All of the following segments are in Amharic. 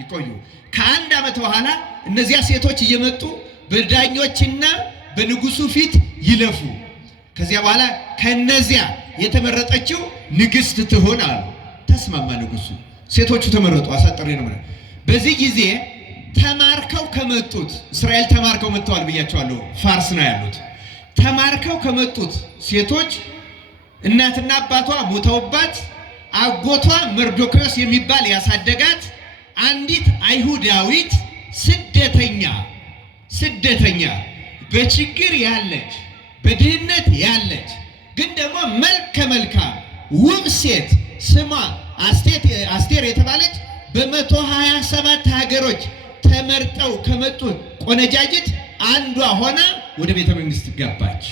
ይቆዩ። ከአንድ ዓመት በኋላ እነዚያ ሴቶች እየመጡ በዳኞችና በንጉሱ ፊት ይለፉ። ከዚያ በኋላ ከነዚያ የተመረጠችው ንግስት ትሆን አሉ። ተስማማ ንጉሱ። ሴቶቹ ተመረጡ። አሳጥሬ ነው ማለት። በዚህ ጊዜ ተማርከው ከመጡት እስራኤል ተማርከው መጥተዋል ብያቸዋለሁ። ፋርስ ነው ያሉት። ተማርከው ከመጡት ሴቶች እናትና አባቷ ሞተውባት አጎቷ መርዶክዮስ የሚባል ያሳደጋት አንዲት አይሁዳዊት ስደተኛ በችግር ያለች በድህነት ያለች ግን ደግሞ መልከ መልካም ውብ ሴት ስሟ አስቴር የተባለች በ127 ሀገሮች ተመርጠው ከመጡት ቆነጃጅት አንዷ ሆና ወደ ቤተ መንግስት ገባች።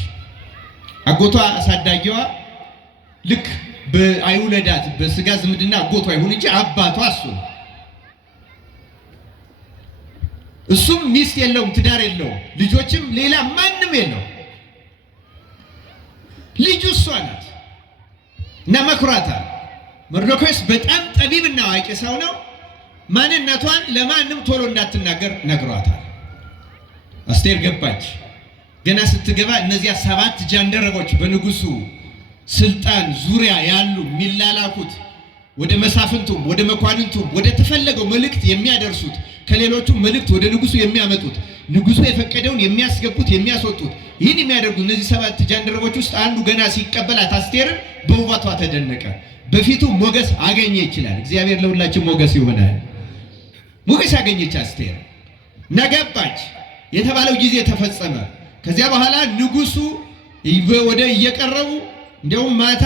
አጎቷ አሳዳጊዋ ልክ በአይሁለዳት በስጋ ዝምድና አጎቷ ይሁን እንጂ አባቷ እሱም ሚስት የለውም፣ ትዳር የለውም፣ ልጆችም ሌላ ማንም የለው። ልጁ እሷ ናት እና መኩራታል። መርዶክዮስ በጣም ጠቢብና አዋቂ ሰው ነው። ማንነቷን ለማንም ቶሎ እንዳትናገር ነግሯታል። አስቴር ገባች። ገና ስትገባ እነዚያ 7 ጃንደረቦች በንጉሱ ስልጣን ዙሪያ ያሉ የሚላላኩት ወደ መሳፍንቱም ወደ መኳንንቱም ወደ ተፈለገው መልእክት የሚያደርሱት ከሌሎቹ መልእክት ወደ ንጉሱ የሚያመጡት ንጉሱ የፈቀደውን የሚያስገቡት የሚያስወጡት ይህን የሚያደርጉ እነዚህ 7 ጃንደረቦች ውስጥ አንዱ ገና ሲቀበላት አስቴርን በውበቷ ተደነቀ። በፊቱ ሞገስ አገኘ ይችላል። እግዚአብሔር ለሁላችን ሞገስ ይሆናል። ሞገስ አገኘች አስቴር። ነገባች። የተባለው ጊዜ ተፈጸመ። ከዚያ በኋላ ንጉሱ ወደ እየቀረቡ እንደውም ማታ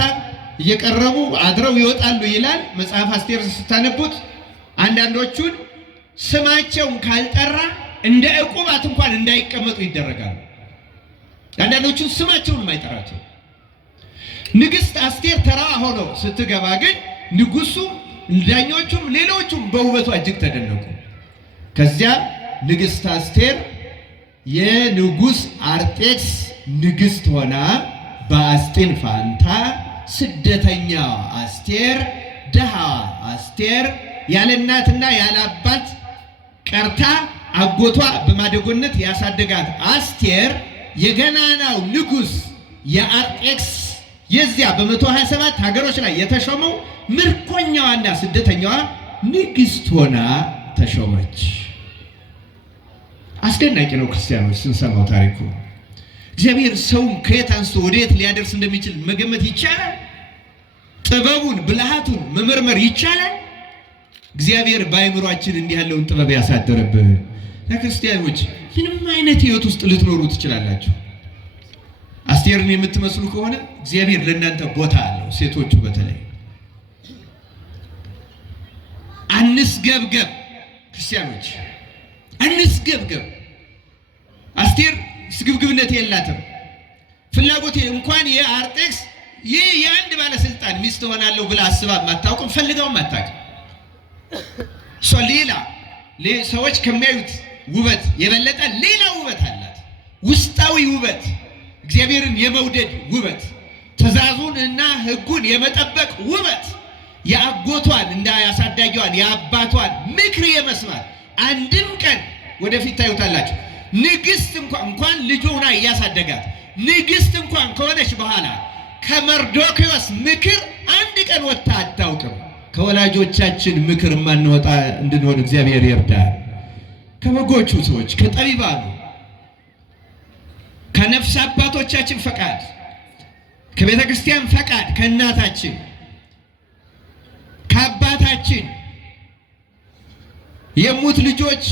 እየቀረቡ አድረው ይወጣሉ ይላል መጽሐፍ አስቴር ስታነቡት። አንዳንዶቹን ስማቸውን ካልጠራ እንደ ዕቁባት እንኳን እንዳይቀመጡ ይደረጋሉ። አንዳንዶቹን ስማቸውን የማይጠራቸው። ንግስት አስቴር ተራ ሆኖ ስትገባ ግን ንጉሱ ዳኞቹም ሌሎቹም በውበቷ እጅግ ተደነቁ። ከዚያ ንግስት አስቴር የንጉስ አርጤክስ ንግስት ሆና በአስጢን ፋንታ ስደተኛ አስቴር ደሃ አስቴር ያለ እናትና ያለ አባት ቀርታ አጎቷ በማደጎነት ያሳደጋት አስቴር የገናናው ንጉስ የአርጤክስ የዚያ በ127 ሀገሮች ላይ የተሾመው ምርኮኛዋና ስደተኛዋ ንግስት ሆና ተሾመች። አስደናቂ ነው ክርስቲያኖች ስንሰማው ታሪኩ። እግዚአብሔር ሰውን ከየት አንስቶ ወደየት ሊያደርስ እንደሚችል መገመት ይቻላል። ጥበቡን ብልሃቱን መመርመር ይቻላል። እግዚአብሔር በአይምሯችን እንዲህ ያለውን ጥበብ ያሳደረብን። ለክርስቲያኖች ምንም አይነት ህይወት ውስጥ ልትኖሩ ትችላላችሁ። አስቴርን የምትመስሉ ከሆነ እግዚአብሔር ለእናንተ ቦታ አለው። ሴቶቹ በተለይ አንስገብገብ፣ ክርስቲያኖች አንስገብገብ። አስቴር ስግብግብነት የላትም። ፍላጎት እንኳን የአርጤክስ ይህ የአንድ ባለስልጣን ሚስት ሆናለሁ ብላ አስባ ማታውቅም፣ ፈልጋውም አታውቅም። እሷ ሌላ ሰዎች ከሚያዩት ውበት የበለጠ ሌላ ውበት አላት። ውስጣዊ ውበት፣ እግዚአብሔርን የመውደድ ውበት፣ ትእዛዙን እና ሕጉን የመጠበቅ ውበት፣ የአጎቷን እንደ ያሳዳጊዋን የአባቷን ምክር የመስማት አንድም ቀን ወደፊት ታዩታላችሁ። ንግስት እንኳን ልጁ ሆና እያሳደጋት ንግስት እንኳን ከሆነች በኋላ ከመርዶክዮስ ምክር አንድ ቀን ወጥታ አታውቅም። ከወላጆቻችን ምክር ማንወጣ እንድንሆን እግዚአብሔር ይርዳል። ከበጎቹ ሰዎች ከጠቢባኑ ከነፍስ አባቶቻችን ፈቃድ ከቤተ ክርስቲያን ፈቃድ ከእናታችን ከአባታችን የሙት ልጆች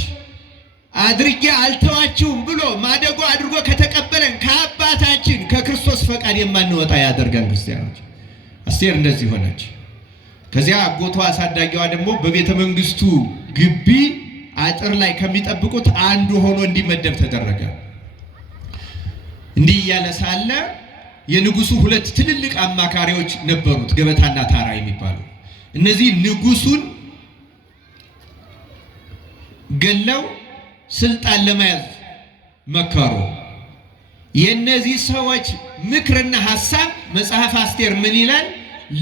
አድርጌ አልተዋችሁም ብሎ ማደጎ አድርጎ ከተቀበለን ከአባታችን ከክርስቶስ ፈቃድ የማንወጣ ያደርጋል። ክርስቲያኖች አስቴር እንደዚህ ሆነች። ከዚያ አጎቷ አሳዳጊዋ ደግሞ በቤተ መንግስቱ ግቢ አጥር ላይ ከሚጠብቁት አንዱ ሆኖ እንዲመደብ ተደረገ። እንዲህ እያለ ሳለ የንጉሱ 2 ትልልቅ አማካሪዎች ነበሩት፣ ገበታና ታራ የሚባሉ። እነዚህ ንጉሱን ገለው ስልጣን ለመያዝ መከሩ። የነዚህ ሰዎች ምክርና ሐሳብ መጽሐፍ አስቴር ምን ይላል?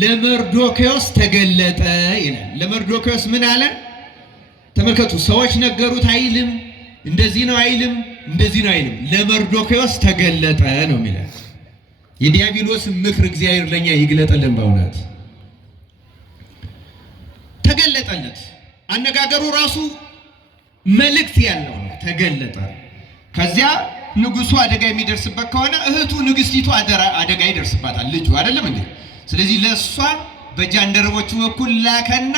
ለመርዶክዮስ ተገለጠ ይላል። ለመርዶክዮስ ምን አለ? ተመልከቱ። ሰዎች ነገሩት አይልም፣ እንደዚህ ነው አይልም፣ እንደዚህ ነው አይልም። ለመርዶክዮስ ተገለጠ ነው የሚለው። የዲያብሎስ ምክር እግዚአብሔር ለኛ ይግለጥልን። በእውነት ተገለጠለት። አነጋገሩ ራሱ መልእክት ያለው ነው። ተገለጠ። ከዚያ ንጉሱ አደጋ የሚደርስበት ከሆነ እህቱ ንግስቲቱ አደጋ ይደርስባታል፣ ልጁ አይደለም እንዴ? ስለዚህ ለሷ በጃንደረቦቹ በኩል ላከና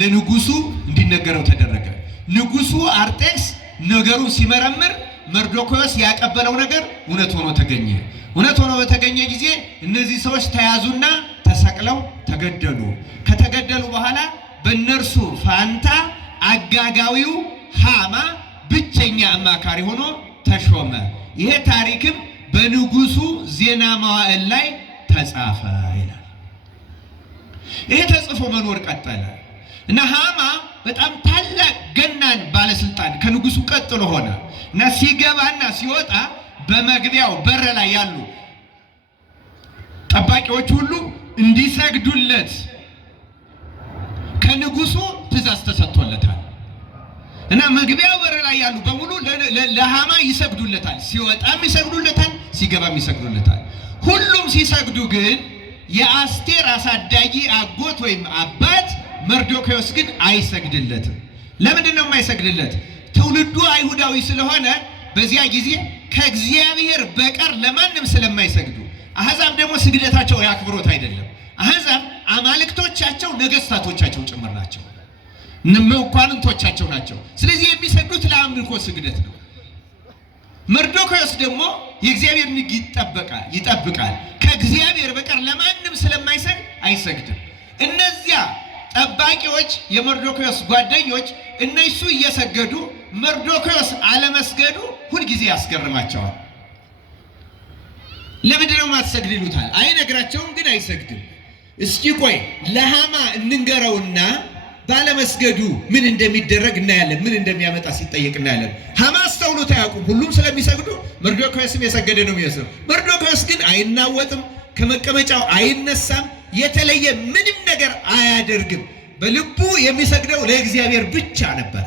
ለንጉሱ እንዲነገረው ተደረገ። ንጉሱ አርጤክስ ነገሩን ሲመረምር መርዶክዮስ ያቀበለው ነገር እውነት ሆኖ ተገኘ። እውነት ሆኖ በተገኘ ጊዜ እነዚህ ሰዎች ተያዙና ተሰቅለው ተገደሉ። ከተገደሉ በኋላ በእነርሱ ፋንታ አጋጋዊው ሃማ ብቸኛ አማካሪ ሆኖ ተሾመ። ይሄ ታሪክም በንጉሱ ዜና መዋዕል ላይ ተጻፈ ይላል። ይሄ ተጽፎ መኖር ቀጠለ እና ሃማ በጣም ታላቅ ገናን ባለስልጣን ከንጉሱ ቀጥሎ ሆነ እና ሲገባና ሲወጣ በመግቢያው በር ላይ ያሉ ጠባቂዎች ሁሉ እንዲሰግዱለት ከንጉሱ ትእዛዝ ተሰጥቶለታል እና መግቢያው በር ላይ ያሉ በሙሉ ለሃማ ይሰግዱለታል። ሲወጣም ይሰግዱለታል፣ ሲገባም ይሰግዱለታል። ሁሉም ሲሰግዱ ግን የአስቴር አሳዳጊ አጎት ወይም አባት መርዶክዮስ ግን አይሰግድለትም። ለምንድን ነው የማይሰግድለት? ትውልዱ አይሁዳዊ ስለሆነ በዚያ ጊዜ ከእግዚአብሔር በቀር ለማንም ስለማይሰግዱ፣ አሕዛብ ደግሞ ስግደታቸው ያክብሮት አይደለም። አሕዛብ አማልክቶቻቸው ነገስታቶቻቸው ጭምር ናቸው፣ መኳንንቶቻቸው ናቸው። ስለዚህ የሚሰግዱት ለአምልኮ ስግደት ነው። መርዶክዮስ ደግሞ የእግዚአብሔር ሕግ ይጠብቃል። ከእግዚአብሔር በቀር ለማንም ስለማይሰግድ አይሰግድም። እነዚያ ጠባቂዎች የመርዶክዮስ ጓደኞች እነሱ እየሰገዱ መርዶክዮስ አለመስገዱ ሁልጊዜ ያስገርማቸዋል። ለምንድን ነው የማትሰግድ ይሉታል። አይነግራቸውም፣ ግን አይሰግድም። እስኪ ቆይ ለሃማ እንንገረውና ባለመስገዱ ምን እንደሚደረግ እናያለን፣ ምን እንደሚያመጣ ሲጠየቅ እናያለን። ሃማ አስተውሎት አያውቁም። ሁሉም ስለሚሰግዱ መርዶክዮስም የሰገደ ነው የሚመስለው። መርዶክዮስ ግን አይናወጥም፣ ከመቀመጫው አይነሳም፣ የተለየ ምንም ነገር አያደርግም። በልቡ የሚሰግደው ለእግዚአብሔር ብቻ ነበረ።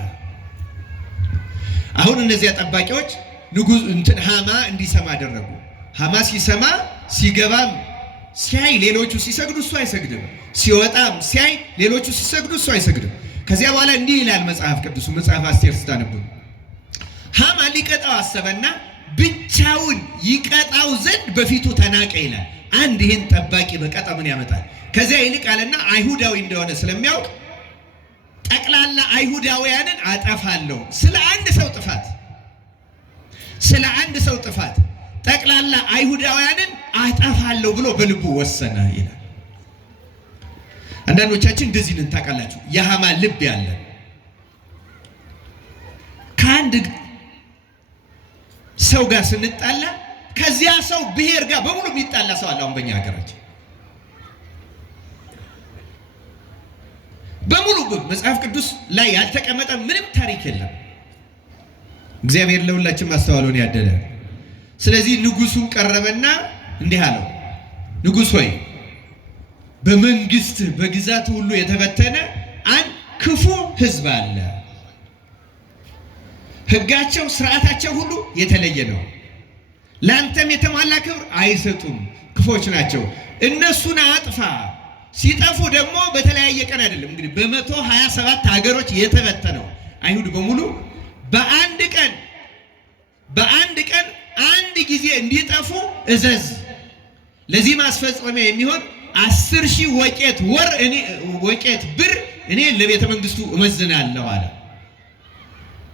አሁን እነዚያ ጠባቂዎች ሃማ እንዲሰማ አደረጉ። ሃማ ሲሰማ ሲገባም ሲያይ ሌሎቹ ሲሰግዱ እሱ አይሰግድም። ሲወጣም ሲያይ ሌሎቹ ሲሰግዱ እሱ አይሰግድም። ከዚያ በኋላ እንዲህ ይላል መጽሐፍ ቅዱስ መጽሐፍ አስቴር ስታነቡ፣ ሃማ ሊቀጣው አሰበና ብቻውን ይቀጣው ዘንድ በፊቱ ተናቀ ይላል። አንድ ይህን ጠባቂ በቀጣ ምን ያመጣል? ከዚያ ይልቅ አለና አይሁዳዊ እንደሆነ ስለሚያውቅ ጠቅላላ አይሁዳውያንን አጠፋለሁ፣ ስለ አንድ ሰው ጥፋት ጠቅላላ አይሁዳውያንን አጠፋለሁ ብሎ በልቡ ወሰነ ይላል። አንዳንዶቻችን እንደዚህ ነን ታውቃላችሁ። የሃማ ልብ ያለ ከአንድ ሰው ጋር ስንጣላ ከዚያ ሰው ብሔር ጋር በሙሉ የሚጣላ ሰው አለ። አሁን በእኛ ሀገራችን በሙሉ መጽሐፍ ቅዱስ ላይ ያልተቀመጠ ምንም ታሪክ የለም። እግዚአብሔር ለሁላችን ማስተዋሉን ያደለ። ስለዚህ ንጉሱ ቀረበና እንዲህ አለው፣ ንጉሥ ሆይ በመንግስት በግዛት ሁሉ የተበተነ አንድ ክፉ ሕዝብ አለ። ሕጋቸው ስርዓታቸው ሁሉ የተለየ ነው። ለአንተም የተሟላ ክብር አይሰጡም፣ ክፎች ናቸው። እነሱን አጥፋ። ሲጠፉ ደግሞ በተለያየ ቀን አይደለም። እንግዲህ በ127 ሀገሮች የተበተነው አይሁድ በሙሉ በአንድ ቀን አንድ ጊዜ እንዲጠፉ እዘዝ። ለዚህ ማስፈጸሚያ የሚሆን 10,000 ወቄት ብር እኔ ለቤተ መንግስቱ እመዝናለሁ አለ።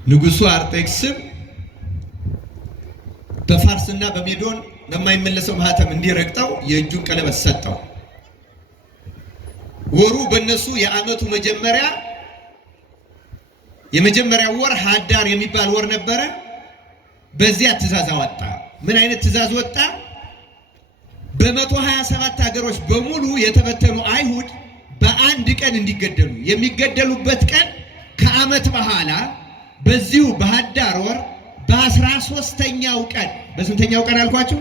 ንጉሱ አርጤክስም በፋርስና በሜዶን በማይመለሰው ማህተም እንዲረግጠው የእጁን ቀለበት ሰጠው። ወሩ በእነሱ የዓመቱ የመጀመሪያው ወር ሀዳር የሚባል ወር ነበረ። በዚያ ትእዛዝ አወጣ። ምን አይነት ትእዛዝ ወጣ? በ127 ሀገሮች በሙሉ የተበተኑ አይሁድ በአንድ ቀን እንዲገደሉ፣ የሚገደሉበት ቀን ከዓመት በኋላ በዚሁ በሀዳር ወር በ13ኛው ቀን። በስንተኛው ቀን አልኳችሁ?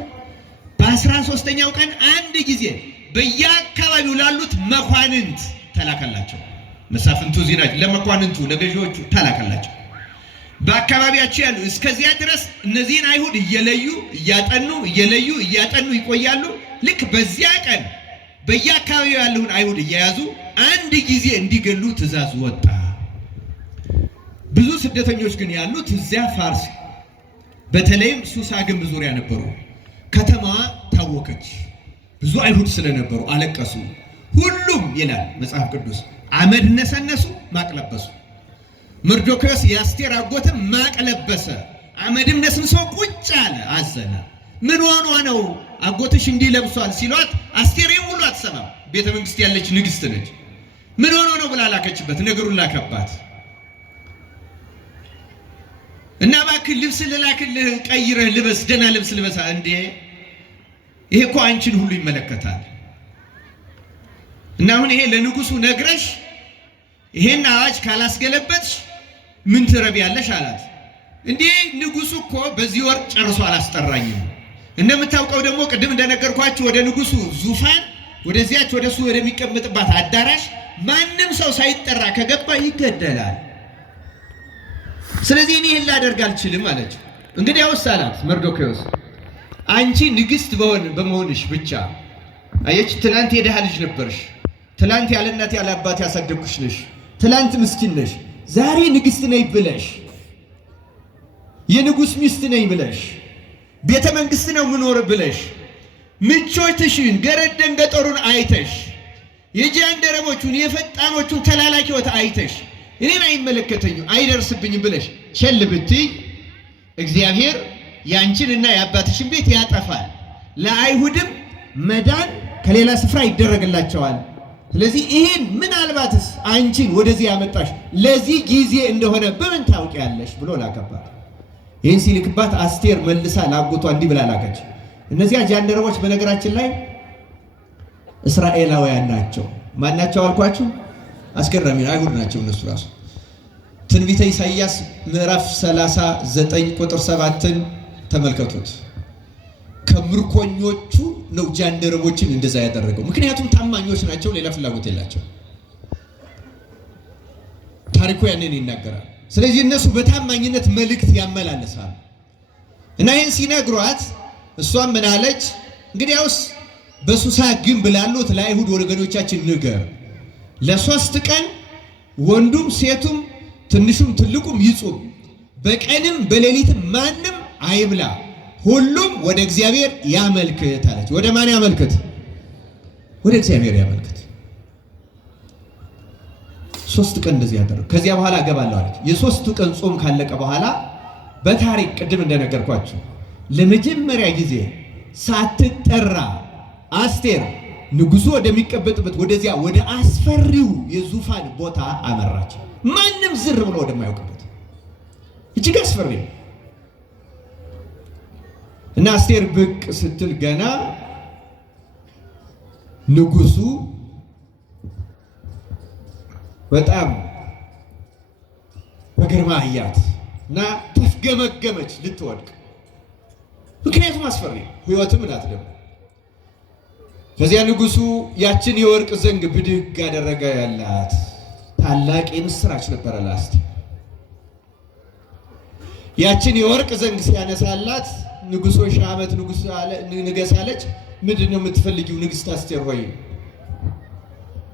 በ13ኛው ቀን አንድ ጊዜ በየአካባቢው ላሉት መኳንንት ተላከላቸው። መሳፍንቱ እዚህ ናቸው። ለመኳንንቱ ለገዢዎቹ ተላከላቸው። በአካባቢያቸው ያሉ እስከዚያ ድረስ እነዚህን አይሁድ እየለዩ እያጠኑ ይቆያሉ። ልክ በዚያ ቀን በየአካባቢው ያለውን አይሁድ እየያዙ አንድ ጊዜ እንዲገሉ ትእዛዝ ወጣ። ብዙ ስደተኞች ግን ያሉት እዚያ ፋርስ በተለይም ሱሳ ግንብ ዙሪያ ነበሩ። ከተማዋ ታወከች። ብዙ አይሁድ ስለነበሩ አለቀሱ። ሁሉም ይላል መጽሐፍ ቅዱስ አመድ ነሰነሱ፣ ማቅ ለበሱ። መርዶክዮስ የአስቴር አጎትም ማቅ ለበሰ፣ አመድም ነስንሶ ቁጭ አለ፣ አዘነ። ምን ሆኖ ነው አጎትሽ እንዲህ ለብሷል ሲሏት አስቴርም ሁሉ አትሰማም። ቤተ መንግስት ያለች ንግስት ነች። ምን ሆኖ ነው ብላ ላከችበት፣ ነገሩን ላከባት እና እባክህ ልብስ ልላክልህ፣ ቀይረህ ልበስ፣ ደህና ልብስ ልበሳ። እንዴ ይሄ እኮ አንቺን ሁሉ ይመለከታል እና አሁን ይሄ ለንጉሱ ነግረሽ ይሄን አዋጅ ካላስገለበጥሽ ምን ትረቢያለሽ አላት። እንዴ ንጉሱ እኮ በዚህ ወር ጨርሶ አላስጠራኝም። እንደምታውቀው ደግሞ ቅድም እንደነገርኳችሁ ወደ ንጉሱ ዙፋን ወደዚያች ወደሱ ወደሚቀመጥባት አዳራሽ ማንም ሰው ሳይጠራ ከገባ ይገደላል። ስለዚህ እኔ ይሄን ላደርግ አልችልም አለች። እንግዲያውስ አላት መርዶክዮስ አንቺ ንግስት በመሆንሽ ብቻ አየች። ትናንት የደሃ ልጅ ነበርሽ። ትላንት ያለ እናት ያለ አባት ያሳደግኩሽ ነሽ። ትላንት ምስኪን ነሽ። ዛሬ ንግስት ነኝ ብለሽ የንጉስ ሚስት ነኝ ብለሽ ቤተ መንግስት ነው ምኖር ብለሽ ምቾትሽን ገረድ ደንገጠሩን አይተሽ የጃንደረቦቹን የፈጣኖቹን ተላላኪዎት አይተሽ እኔን አይመለከተኝም አይደርስብኝም ብለሽ ቸል ብትይ እግዚአብሔር ያንቺንና የአባትሽን ቤት ያጠፋል። ለአይሁድም መዳን ከሌላ ስፍራ ይደረግላቸዋል። ስለዚህ ይሄን ምናልባትስ አንቺን ወደዚህ ያመጣሽ ለዚህ ጊዜ እንደሆነ በምን ታውቂያለሽ ብሎ ላከባት። ይህን ሲልክባት አስቴር መልሳ ላጎቷ እንዲህ ብላ ላከች። እነዚያ ጃንደረቦች በነገራችን ላይ እስራኤላውያን ናቸው። ማን ናቸው አልኳችሁ? አስገራሚ አይሁድ ናቸው እነሱ ራሱ። ትንቢተ ኢሳይያስ ምዕራፍ 39 ቁጥር 7ን ተመልከቱት። ከምርኮኞቹ ነው ጃንደረቦችን እንደዛ ያደረገው። ምክንያቱም ታማኞች ናቸው፣ ሌላ ፍላጎት የላቸው። ታሪኩ ያንን ይናገራል። ስለዚህ እነሱ በታማኝነት መልእክት ያመላልሳሉ እና ይህን ሲነግሯት እሷም ምን አለች? እንግዲያውስ በሱሳ ግንብ ላሉት ለአይሁድ ወገኖቻችን ንገር፣ ለ3 ቀን ወንዱም ሴቱም ትንሹም ትልቁም ይጹም፣ በቀንም በሌሊትም ማንም አይብላ፣ ሁሉም ወደ እግዚአብሔር ያመልክት አለች። ወደ ማን ያመልክት? ወደ እግዚአብሔር ያመልክት። 3 ቀን እንደዚህ ያደረገ። ከዚያ በኋላ እገባለሁ አለች። የ3 ቀን ጾም ካለቀ በኋላ በታሪክ ቅድም እንደነገርኳችሁ ለመጀመሪያ ጊዜ ሳትጠራ አስቴር ንጉሱ ወደሚቀበጥበት ወደዚያ ወደ አስፈሪው የዙፋን ቦታ አመራች። ማንም ዝር ብሎ ወደማያውቅበት እጅግ አስፈሪ እና አስቴር ብቅ ስትል ገና ንጉሱ በጣም በግርማ አያት እና ተፍገመገመች ልትወድቅ። ምክንያቱም አስፈሪ ህይወትም ናት ደግሞ። ከዚያ ንጉሱ ያችን የወርቅ ዘንግ ብድግ አደረገ። ያላት ታላቅ የምስራች ነበረ ለአስቴር። ያችን የወርቅ ዘንግ ሲያነሳላት ንጉሶ ሺህ ዓመት ንገስ አለች። ምንድን ነው የምትፈልጊው ንግስት አስቴር ሆይ?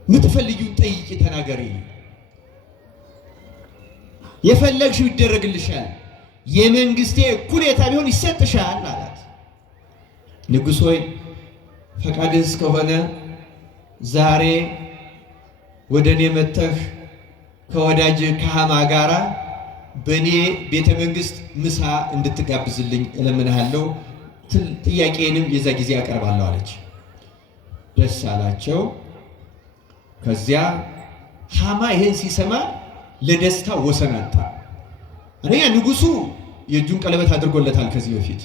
የምትፈልጊውን ጠይቂ፣ ተናገሪ፣ የፈለግሽው ይደረግልሻል፣ የመንግስቴ እኩሌታ ቢሆን ይሰጥሻል አላት። ንጉሥ ሆይ ፈቃድስ ከሆነ ዛሬ ወደ እኔ መጥተህ ከወዳጅ ከሃማ ጋራ በእኔ ቤተ መንግስት ምሳ እንድትጋብዝልኝ እለምንሃለሁ፣ ጥያቄንም የዛ ጊዜ አቀርባለሁ አለች። ደስ አላቸው። ከዚያ ሃማ ይሄን ሲሰማ ለደስታ ወሰን አጣ። አንደኛ ንጉሱ የእጁን ቀለበት አድርጎለታል ከዚህ በፊት።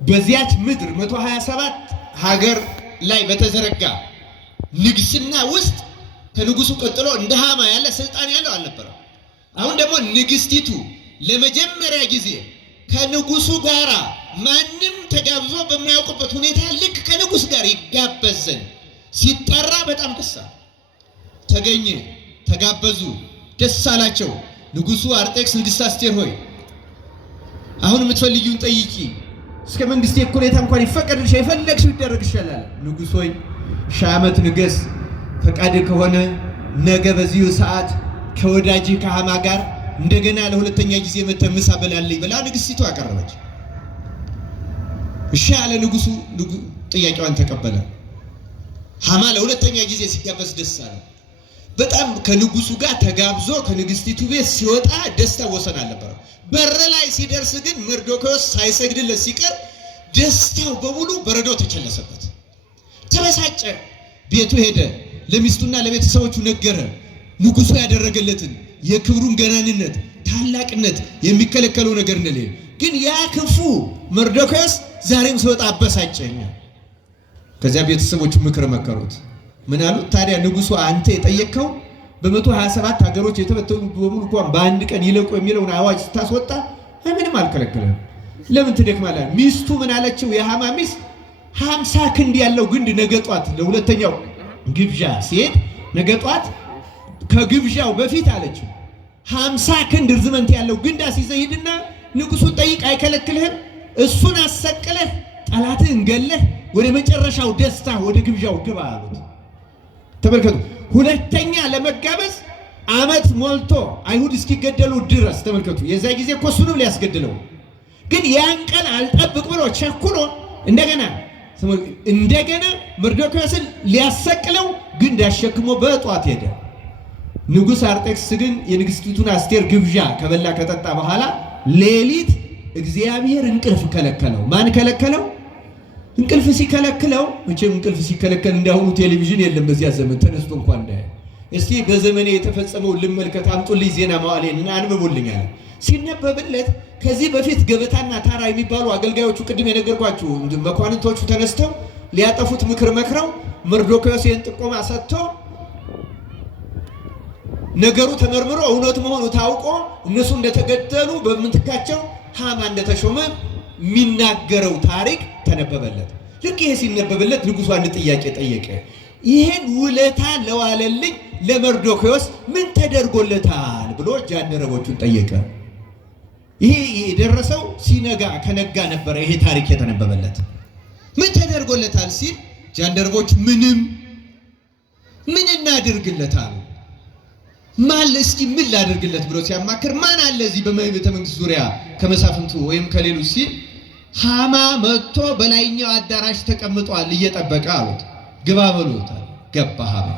በዚያች ምድር 127 ሀገር ላይ በተዘረጋ ንግስና ውስጥ ከንጉሱ ቀጥሎ እንደ ሃማ ያለ ስልጣን ያለው አልነበረም። አሁን ደግሞ ንግስቲቱ ለመጀመሪያ ጊዜ ከንጉሱ ጋራ ማንም ተጋብዞ በማያውቅበት ሁኔታ ልክ ከንጉስ ጋር ይጋበዝ ዘንድ ሲጠራ በጣም ደስ አለ። ተገኘ፣ ተጋበዙ፣ ደስ አላቸው። ንጉሡ አርጤክስ ንግሥት አስቴር ሆይ አሁን የምትፈልጊውን ጠይቂ፣ እስከ መንግስቴ እኩሌታ እንኳን ይፈቀድልሽ፣ የፈለግሽው ይደረግልሻል። ንጉሥ ሆይ 1000 ዓመት ንገስ፣ ፈቃድ ከሆነ ነገ በዚሁ ሰዓት ከወዳጅህ ከሃማ ጋር እንደገና ለሁለተኛ ጊዜ መተህ ምሳ በላልኝ ብላ ንግሥቲቱ አቀረበች። እሺ ያለ ንጉሡ ጥያቄዋን ተቀበለ። ሃማ ለሁለተኛ ጊዜ ሲጋበዝ ደስ አለ። በጣም ከንጉሡ ጋር ተጋብዞ ከንግሥቲቱ ቤት ሲወጣ ደስታ ወሰን አልነበረም። በር ላይ ሲደርስ ግን መርዶክዮስ ሳይሰግድለት ሲቀር ደስታው በሙሉ በረዶ ተቸለሰበት። ተበሳጨ። ቤቱ ሄደ፣ ለሚስቱና ለቤተሰቦቹ ነገረ። ንጉሡ ያደረገለትን የክብሩን ገናንነት ታላቅነት የሚከለከለው ነገር እንደሌለ ግን ያ ክፉ መርዶክዮስ ዛሬም ሲወጣ አበሳጨኛ። ከዚያ ቤተሰቦቹ ምክር መከሩት። ምን አሉት? ታዲያ ንጉሡ አንተ የጠየቅከው በ127 ሀገሮች የተበተኑ በሙሉ እንኳን በአንድ ቀን ይለቁ የሚለውን አዋጅ ስታስወጣ ምንም አልከለከለም። ለምን ትደክማለህ? ሚስቱ ምን አለችው? የሃማ ሚስት 50 ክንድ ያለው ግንድ ነገጧት ለሁለተኛው ግብዣ ሲሄድ ነገጧት ከግብዣው በፊት አለችው 50 ክንድ ርዝመንት ያለው ግንድ አስይዘህ ሂድና ንጉሡን ጠይቅ፣ አይከለክልህም። እሱን አሰቅለህ ጠላትህን ገለህ ወደ መጨረሻው ደስታ ወደ ግብዣው ግባ አሉት። ተመልከቱ፣ ሁለተኛ ለመጋበዝ ዓመት ሞልቶ አይሁድ እስኪገደሉ ድረስ ተመልከቱ። የዛ ጊዜ እኮ እሱንም ሊያስገድለው ግን ያን ቀን አልጠብቅ ብሎ ቸኩሎ እንደገና መርዶክዮስን ሊያሰቅለው ግንድ አሸክሞ በጧት ሄደ። ንጉሥ አርጤክስ ግን የንግሥቲቱን አስቴር ግብዣ ከበላ ከጠጣ በኋላ ሌሊት እግዚአብሔር እንቅልፍ ከለከለው። ማን ከለከለው? እንቅልፍ ሲከለክለው፣ መቼም እንቅልፍ ሲከለከል እንዳሁኑ ቴሌቪዥን የለም በዚያ ዘመን ተነስቶ እንኳን እንዳይ። እስቲ በዘመኔ የተፈጸመው ልመልከት፣ አምጡልኝ ዜና መዋዕሌን አንብቡልኝ አለ። ሲነበብለት ከዚህ በፊት ገበታና ታራ የሚባሉ አገልጋዮቹ ቅድም የነገርኳችሁ መኳንንቶቹ ተነስተው ሊያጠፉት ምክር መክረው መርዶክዮስ ይህን ጥቆማ ሰጥቶ ነገሩ ተመርምሮ እውነት መሆኑ ታውቆ እነሱ እንደተገደሉ በምትካቸው ሃማ እንደተሾመ የሚናገረው ታሪክ ተነበበለት። ልክ ይሄ ሲነበብለት ንጉሡ አንድ ጥያቄ ጠየቀ። ይሄን ውለታ ለዋለልኝ ለመርዶክዮስ ምን ተደርጎለታል ብሎ ጃንደረቦቹን ጠየቀ። ይሄ የደረሰው ሲነጋ ከነጋ ነበረ ይሄ ታሪክ የተነበበለት። ምን ተደርጎለታል ሲል ጃንደረቦች ምን እናድርግለታል? ማን እስኪ ምን ላድርግለት ብሎ ሲያማክር ማን አለ እዚህ በቤተ መንግስት ዙሪያ ከመሳፍንቱ ወይም ከሌሎች ሲል ሃማ መጥቶ በላይኛው አዳራሽ ተቀምጧል እየጠበቀ አሉት። ግባ በሉታል። ገባ ሃማ።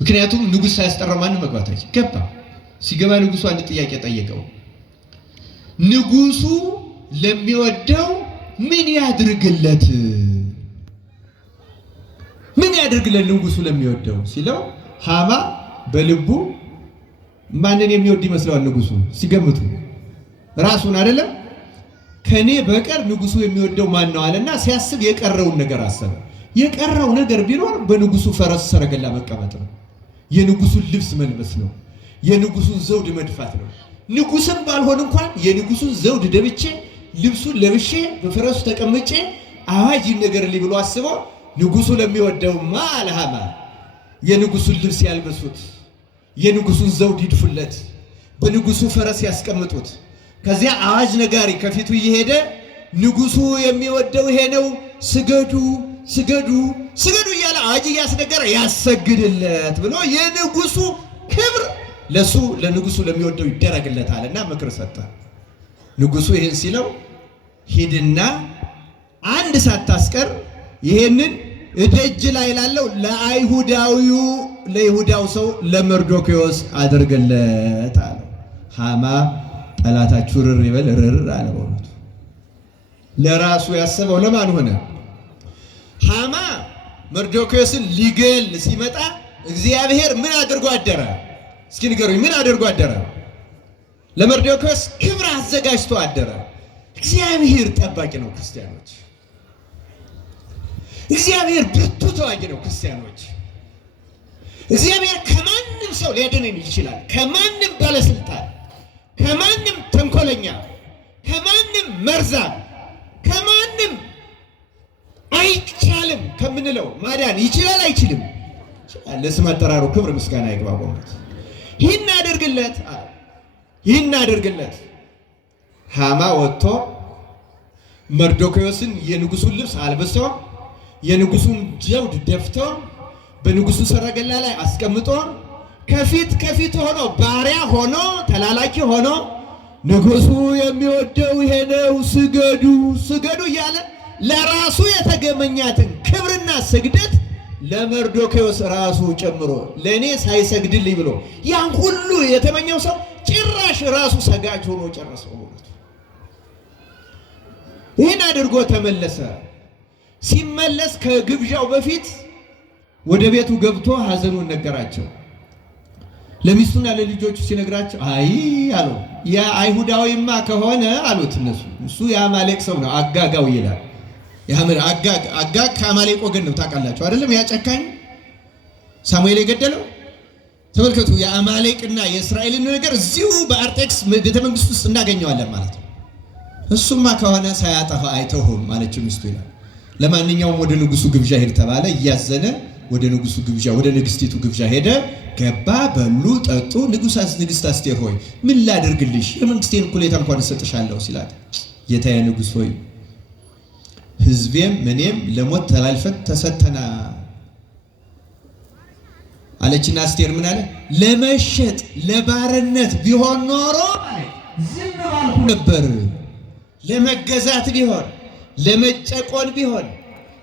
ምክንያቱም ንጉሥ ሳያስጠራው ማንም መግባት አይችልም። ገባ። ሲገባ ንጉሡ አንድ ጥያቄ ጠየቀው። ንጉሡ ለሚወደው ምን ያድርግለት? ምን ያድርግለት ንጉሡ ለሚወደው ሲለው ሃማ በልቡ ማንን የሚወድ ይመስለዋል? ንጉሡ ሲገምቱ ራሱን አይደለም። ከኔ በቀር ንጉሡ የሚወደው ማን ነው አለና ሲያስብ የቀረውን ነገር አሰበ። የቀረው ነገር ቢኖር በንጉሡ ፈረስ ሰረገላ መቀመጥ ነው። የንጉሡን ልብስ መልበስ ነው። የንጉሡን ዘውድ መድፋት ነው። ንጉሥም ባልሆን እንኳን የንጉሡን ዘውድ ደብቼ ልብሱን ለብሼ በፈረሱ ተቀምጬ አዋጅ ይነገርልኝ ብሎ አስቦ ንጉሡ ለሚወደውማ አለ ሃማ የንጉሡን ልብስ ያልበሱት፣ የንጉሡን ዘውድ ይድፉለት፣ በንጉሡ ፈረስ ያስቀምጡት። ከዚያ አዋጅ ነጋሪ ከፊቱ እየሄደ ንጉሡ የሚወደው ይሄ ነው፣ ስገዱ ስገዱ ስገዱ እያለ አዋጅ እያስነገረ ያሰግድለት ብሎ የንጉሡ ክብር ለንጉሡ ለሚወደው ይደረግለታልና ምክር ሰጠ። ንጉሡ ይሄን ሲለው ሂድና አንድ ሳታስቀር ይሄንን እደጅ ላይ ላለው ለይሁዳው ሰው ለመርዶክዮስ አድርግለት አለ። ሃማ ጠላታችሁ ርር ይበል ርር አለ። በእውነቱ ለራሱ ያሰበው ለማን ሆነ? ሃማ መርዶክዮስን ሊገል ሲመጣ እግዚአብሔር ምን አድርጎ አደረ? እስኪ ንገሩኝ፣ ምን አድርጎ አደረ? ለመርዶክዮስ ክብር አዘጋጅቶ አደረ። እግዚአብሔር ጠባቂ ነው ክርስቲያኖች። እግዚአብሔር ብርቱ ተዋጊ ነው ክርስቲያኖች። እግዚአብሔር ከማንም ሰው ሊያድነን ይችላል። ከማንም ባለስልጣን፣ ከማንም ተንኮለኛ፣ ከማንም መርዛም፣ ከማንም አይቻልም ከምንለው ማዳን ይችላል አይችልም? ለስም አጠራሩ ክብር ምስጋና ይግባው። ይህን አድርግለት። ሃማ ወጥቶ መርዶክዮስን የንጉሱን ልብስ አልብሶ የንጉሱን ዘውድ ደፍቶ በንጉሱ ሰረገላ ላይ አስቀምጦ ከፊት ሆኖ ባሪያ ሆኖ ተላላኪ ሆኖ ንጉሱ የሚወደው ይሄ ነው ስገዱ እያለ ለራሱ የተገመኛትን ክብርና ስግደት ለመርዶክዮስ ራሱ ጨምሮ ለእኔ ሳይሰግድልኝ ብሎ ያን ሁሉ የተመኘው ሰው ጭራሽ ራሱ ሰጋጅ ሆኖ ጨረሰው። ይህን አድርጎ ተመለሰ። ሲመለስ ከግብዣው በፊት ወደ ቤቱ ገብቶ ሐዘኑን ነገራቸው። ለሚስቱና ለልጆቹ ሲነግራቸው አይ አለው፣ የአይሁዳዊማ ከሆነ አሉት እነሱ እሱ የአማሌቅ ሰው ነው አጋጋው ይላል። አጋግ ከአማሌቅ ወገን ነው ታውቃላችሁ አይደለም? ያ ጨካኝ ሳሙኤል የገደለው ተመልከቱ። የአማሌቅና የእስራኤልን ነገር እዚሁ በአርጤክስ ቤተ መንግስት ውስጥ እናገኘዋለን ማለት ነው። እሱማ ከሆነ ሳያጠፋ አይተውም ማለችው ሚስቱ ይላል። ለማንኛውም ወደ ንጉሱ ግብዣ ሄድ ተባለ። እያዘነ ወደ ንጉሱ ግብዣ ወደ ንግስቲቱ ግብዣ ሄደ። ገባ፣ በሉ፣ ጠጡ። ንግስት አስቴር ሆይ ምን ላድርግልሽ? የመንግስቴን እኩሌታ እንኳን እሰጥሻለሁ ሲላት፣ ጌታዬ ንጉሥ ሆይ ህዝቤም እኔም ለሞት ተላልፈን ተሰጥተና አለችና አስቴር ምን አለ? ለመሸጥ ለባርነት ቢሆን ኖሮ ዝም ባልኩ ነበር። ለመገዛት ቢሆን ለመጨቆን ቢሆን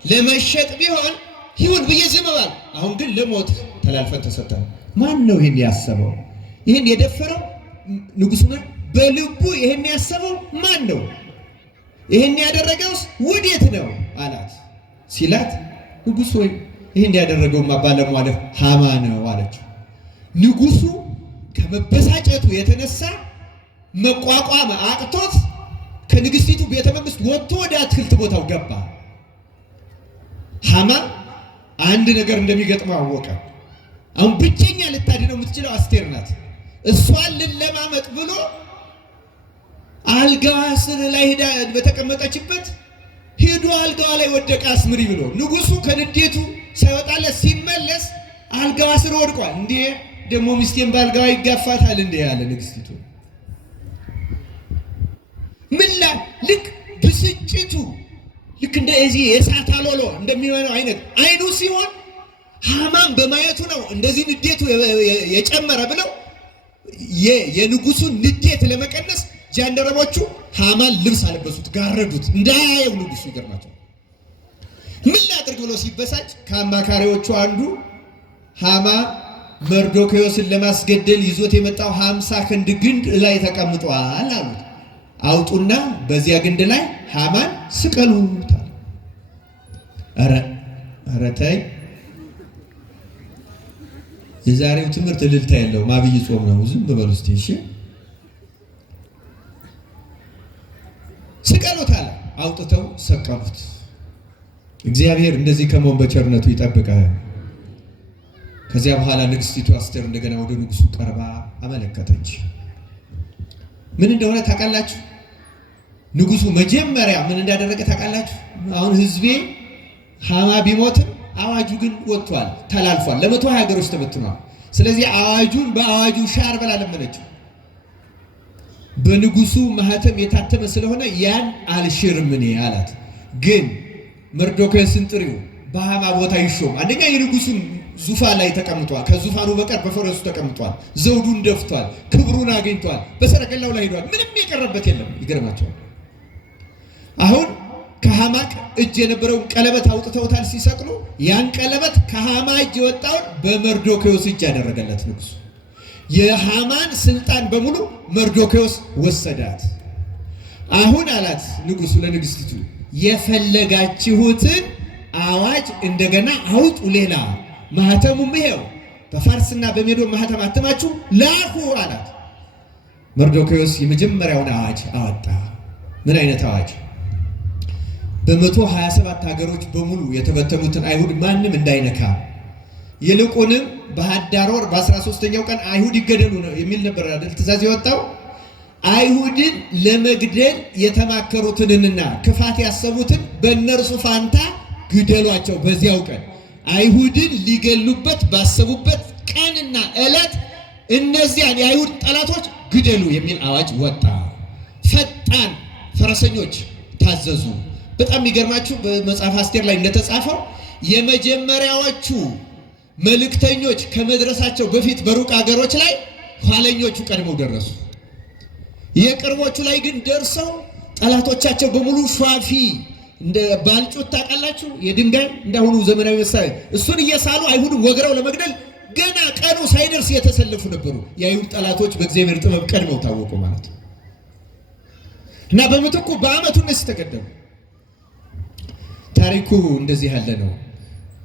ለመሸጥ ቢሆን ይሁን ብዬ ዝም ባል። አሁን ግን ለሞት ተላልፈን ተሰጥተን። ማን ነው ይሄን ያሰበው? ይሄን የደፈረው ንጉሥ ነው። በልቡ ይሄን ያሰበው ማን ነው? ይሄን ያደረገውስ ወዴት ነው አላት። ሲላት ንጉሥ ሆይ ይሄን ያደረገውማ ባለሟልህ ሃማ ነው አለችው። ንጉሡ ከመበሳጨቱ የተነሳ መቋቋም አቅቶት ከንግስቲቱ ቤተ መንግስት ወጥቶ ወደ አትክልት ቦታው ገባ። ሃማ አንድ ነገር እንደሚገጥመው አወቀ። አሁን ብቸኛ ልታድነው የምትችለው አስቴር ናት። እሷን ልለማመጥ ብሎ አልጋዋ ስር ላይ ሄዳ በተቀመጠችበት ሄዶ አልጋዋ ላይ ወደቀ አስምሪ ብሎ ንጉሱ ከንዴቱ ሳይወጣለት ሲመለስ አልጋዋ ስር ወድቋል። እንዴ ደግሞ ሚስቴን በአልጋዋ ይጋፋታል እንዴ ያለ ንግስቲቱ ምላ ልክ ብስጭቱ ልክ እንደዚህ የእሳት አሎሎ እንደሚሆነው አይነት አይኑ ሲሆን ሃማን በማየቱ ነው እንደዚህ ንዴቱ የጨመረ ብለው የንጉሱን ንዴት ለመቀነስ ጃንደረቦቹ ሃማን ልብስ አለበሱት፣ ጋረዱት እንዳያየው ንጉሱ። ይገርማቸው ምን ላድርግ ብሎ ሲበሳጭ ከአማካሪዎቹ አንዱ ሃማ መርዶክዮስን ለማስገደል ይዞት የመጣው 50 ክንድ ግንድ ላይ ተቀምጧል አሉት። አውጡና በዚያ ግንድ ላይ ሃማን ስቀሉት። ኧረ ተይ፣ የዛሬው ትምህርት እልልታ የለውም፣ አብይ ጾም ነው። ዝም በሉ እስቲ እሺ። ስቀሉት አለ። አውጥተው ሰቀሉት። እግዚአብሔር እንደዚህ ከመሆን በቸርነቱ ይጠብቃል። ከዚያ በኋላ ንግስቲቱ አስቴር እንደገና ወደ ንጉሱ ቀርባ አመለከተች። ምን እንደሆነ ታውቃላችሁ? ንጉሱ መጀመሪያ ምን እንዳደረገ ታውቃላችሁ? አሁን ህዝቤ ሃማ ቢሞትም አዋጁ ግን ወጥቷል፣ ተላልፏል፣ ለ120 ሀገሮች ተበትኗል። ስለዚህ አዋጁን በአዋጁ ሻር ብላ ለመነችው። በንጉሱ ማህተም የታተመ ስለሆነ ያን አልሽርም እኔ አላት። ግን መርዶክዮስን ጥሪው በሃማ ቦታ ይሾም። አንደኛ የንጉሱን ዙፋን ላይ ተቀምጧል፣ ከዙፋኑ በቀር በፈረሱ ተቀምጧል፣ ዘውዱን ደፍቷል፣ ክብሩን አግኝቷል፣ በሰረገላው ላይ ሄዷል። ምንም የቀረበት የለም። ይገርማቸዋል። አሁን ከሃማ እጅ የነበረውን ቀለበት አውጥተውታል ሲሰቅሉ። ያን ቀለበት ከሃማ እጅ የወጣውን በመርዶክዮስ እጅ ያደረገለት ንጉሱ። የሃማን ስልጣን በሙሉ መርዶክዮስ ወሰዳት። አሁን አላት ንጉሱ ለንግስቲቱ የፈለጋችሁትን አዋጅ እንደገና አውጡ፣ ሌላ ማህተሙም ይሄው በፋርስና በሜዶ ማህተም አተማችሁ ላኩ አላት። መርዶክዮስ የመጀመሪያውን አዋጅ አወጣ። ምን አይነት አዋጅ? በ127 ሀገሮች በሙሉ የተበተኑትን አይሁድ ማንም እንዳይነካ፣ ይልቁንም በሃዳር ወር በ13ኛው ቀን አይሁድ ይገደሉ ነው የሚል ነበር አይደል ትእዛዝ የወጣው። አይሁድን ለመግደል የተማከሩትንና ክፋት ያሰቡትን በእነርሱ ፋንታ ግደሏቸው በዚያው ቀን። አይሁድን ሊገሉበት ባሰቡበት ቀንና ዕለት እነዚያን የአይሁድ ጠላቶች ግደሉ የሚል አዋጅ ወጣ። ፈጣን ፈረሰኞች ታዘዙ። በጣም የሚገርማችሁ በመጽሐፍ አስቴር ላይ እንደተጻፈው የመጀመሪያዎቹ መልእክተኞች ከመድረሳቸው በፊት በሩቅ ሀገሮች ላይ ኋለኞቹ ቀድመው ደረሱ። የቅርቦቹ ላይ ግን ደርሰው ጠላቶቻቸው በሙሉ ሿፊ እንደ ባልጩት ታውቃላችሁ፣ የድንጋይ እንዳሁኑ ዘመናዊ መሳሪያ እሱን እየሳሉ አይሁድን ወግረው ለመግደል ገና ቀኑ ሳይደርስ የተሰለፉ ነበሩ። የአይሁድ ጠላቶች በእግዚአብሔር ጥበብ ቀድመው ታወቁ ማለት ነው። እና በምትኩ በአመቱ እነዚህ ተገደሉ። ታሪኩ እንደዚህ ያለ ነው።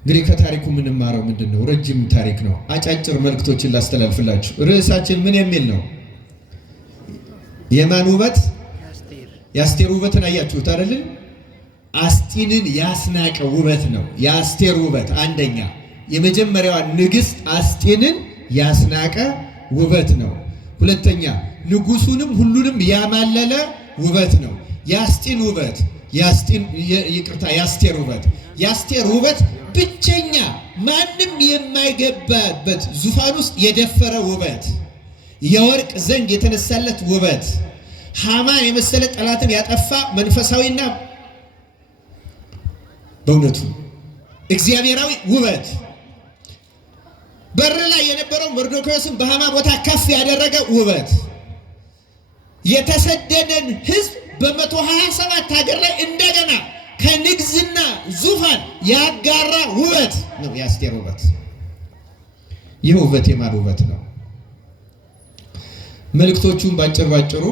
እንግዲህ ከታሪኩ የምንማረው ምንድን ነው? ረጅም ታሪክ ነው። አጫጭር መልእክቶችን ላስተላልፍላችሁ። ርዕሳችን ምን የሚል ነው? የማን ውበት? የአስቴር ውበትን አያችሁት አይደል? አስጢንን ያስናቀ ውበት ነው የአስቴር ውበት። አንደኛ የመጀመሪያዋ ንግስት አስጢንን ያስናቀ ውበት ነው። ሁለተኛ ንጉሱንም ሁሉንም ያማለለ ውበት ነው የአስጢን ውበት። የአስቴር ውበት የአስቴር ውበት ብቸኛ ማንም የማይገባበት ዙፋን ውስጥ የደፈረ ውበት፣ የወርቅ ዘንግ የተነሳለት ውበት፣ ሃማን የመሰለ ጠላትን ያጠፋ መንፈሳዊና በእውነቱ እግዚአብሔራዊ ውበት፣ በር ላይ የነበረው መርዶክዮስን በሃማ ቦታ ከፍ ያደረገ ውበት፣ የተሰደደን ሕዝብ በ127 ሀገር ላይ እንደገና ከንግስና ዙፋን ያጋራ ውበት ነው የአስቴር ውበት። ይህ ውበት የማን ውበት ነው? መልእክቶቹን ባጭሩ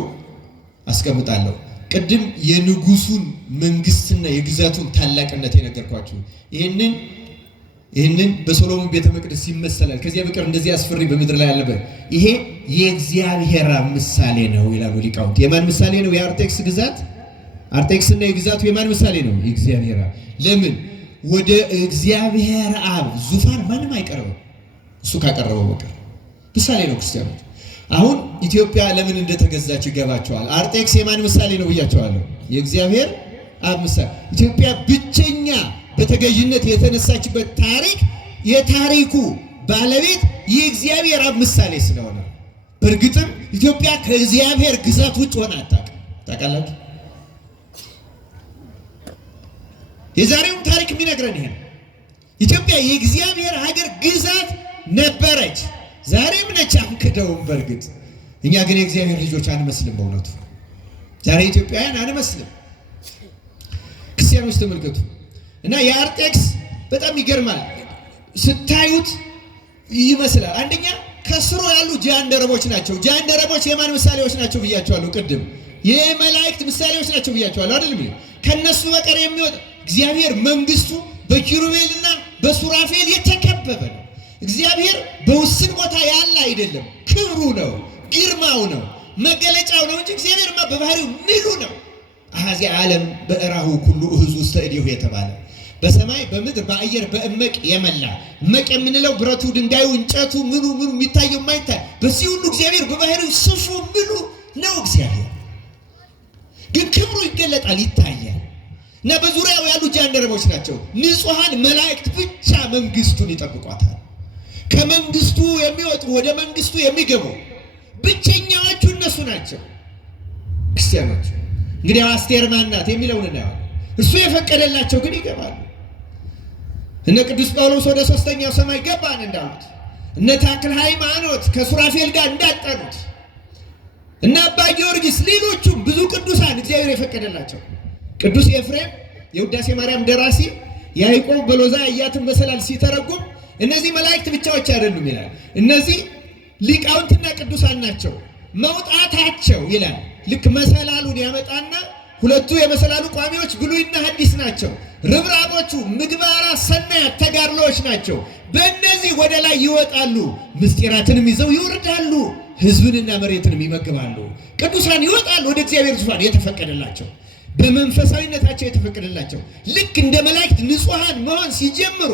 አስቀምጣለሁ። ቅድም የንጉሱን መንግስትና የግዛቱን ታላቅነት የነገርኳችሁ ይህንን በሶሎሞን ቤተ መቅደስ ይመሰላል። ከዚያ በቀር እንደዚህ አስፈሪ በምድር ላይ አልነበረ። ይሄ የእግዚአብሔር ምሳሌ ነው ይላሉ ሊቃውንት። የማን ምሳሌ ነው? የአርጤክስ ግዛት። አርጤክስና የግዛቱ የማን ምሳሌ ነው? የእግዚአብሔር አብ። ለምን? ወደ እግዚአብሔር አብ ዙፋን ማንም አይቀርብም እሱ ካቀረበው በቀር። ምሳሌ ነው ክርስቲያኖች። አሁን ኢትዮጵያ ለምን እንደተገዛች ይገባቸዋል። አርጤክስ የማን ምሳሌ ነው ብያቸዋለሁ? የእግዚአብሔር አብ ምሳሌ። ኢትዮጵያ ብቸኛ በተገዥነት የተነሳችበት ታሪክ የታሪኩ ባለቤት የእግዚአብሔር አብ ምሳሌ ስለሆነ፣ በእርግጥም ኢትዮጵያ ከእግዚአብሔር ግዛት ውጭ ሆና አታውቅም። ታውቃላችሁ? የዛሬውን ታሪክ የሚነግረን ይሄ ነው። ኢትዮጵያ የእግዚአብሔር ሀገር ግዛት ነበረች፣ ዛሬም ነች፣ አንክደውም። በእርግጥ እኛ ግን የእግዚአብሔር ልጆች አንመስልም። በእውነቱ ዛሬ ኢትዮጵያውያን አንመስልም። ክርስቲያኖች ተመልከቱ። እና የአርጤክስ በጣም ይገርማል። ስታዩት ይመስላል። አንደኛ ከስሩ ያሉ ጃንደረቦች ናቸው። ጃንደረቦች የማን ምሳሌዎች ናቸው ብያቸዋለሁ ቅድም? የመላእክት ምሳሌዎች ናቸው ብያቸዋለሁ አይደለም? ከነሱ በቀር የሚወጣ እግዚአብሔር መንግስቱ በኪሩቤልና በሱራፌል የተከበበ ነው። እግዚአብሔር በውስን ቦታ ያለ አይደለም። ክብሩ ነው፣ ግርማው ነው፣ መገለጫው ነው እንጂ እግዚአብሔርማ በባህሪው ምሉ ነው። አሐዚያ ዓለም በእራሁ ኩሉ እህዙ ውስተ እዴሁ የተባለ በሰማይ በምድር በአየር በእመቅ የመላ እመቅ የምንለው ብረቱ፣ ድንጋዩ፣ እንጨቱ፣ ምኑ የሚታየው የማይታይ በዚህ ሁሉ እግዚአብሔር በባህሪው ስፉ ምሉ ነው። እግዚአብሔር ግን ክብሩ ይገለጣል፣ ይታያል። እና በዙሪያው ያሉ ጃንደረቦች ናቸው። ንጹሐን መላእክት ብቻ መንግስቱን ይጠብቋታል። ከመንግስቱ የሚወጡ ወደ መንግስቱ የሚገቡ ብቸኛዎቹ እነሱ ናቸው ክርስቲያኖች። እንግዲህ አስቴር ማን ናት የሚለውን እናያለን። እሱ የፈቀደላቸው ግን ይገባሉ። እነ ቅዱስ ጳውሎስ ወደ ሶስተኛው ሰማይ ገባን እንዳሉት፣ እነ ተክለ ሃይማኖት ከሱራፌል ጋር እንዳጠኑት፣ እነ አባ ጊዮርጊስ ሌሎቹም ብዙ ቅዱሳን እግዚአብሔር የፈቀደላቸው። ቅዱስ ኤፍሬም የውዳሴ ማርያም ደራሲ ያዕቆብ በሎዛ ያያትን መሰላል ሲተረጉም እነዚህ መላእክት ብቻዎች አይደሉም ይላል። እነዚህ ሊቃውንትና ቅዱሳን ናቸው። መውጣታቸው ይላል ልክ መሰላሉን ያመጣና ሁለቱ የመሰላሉ ቋሚዎች ብሉይና ሐዲስ ናቸው። ርብራቦቹ ምግባራት ሰናያት ተጋድሎዎች ናቸው። በእነዚህ ወደ ላይ ይወጣሉ፣ ምስጢራትንም ይዘው ይወርዳሉ፣ ሕዝብንና መሬትንም ይመግባሉ። ቅዱሳን ይወጣሉ ወደ እግዚአብሔር ዙፋን የተፈቀደላቸው፣ በመንፈሳዊነታቸው የተፈቀደላቸው። ልክ እንደ መላእክት ንጹሐን መሆን ሲጀምሩ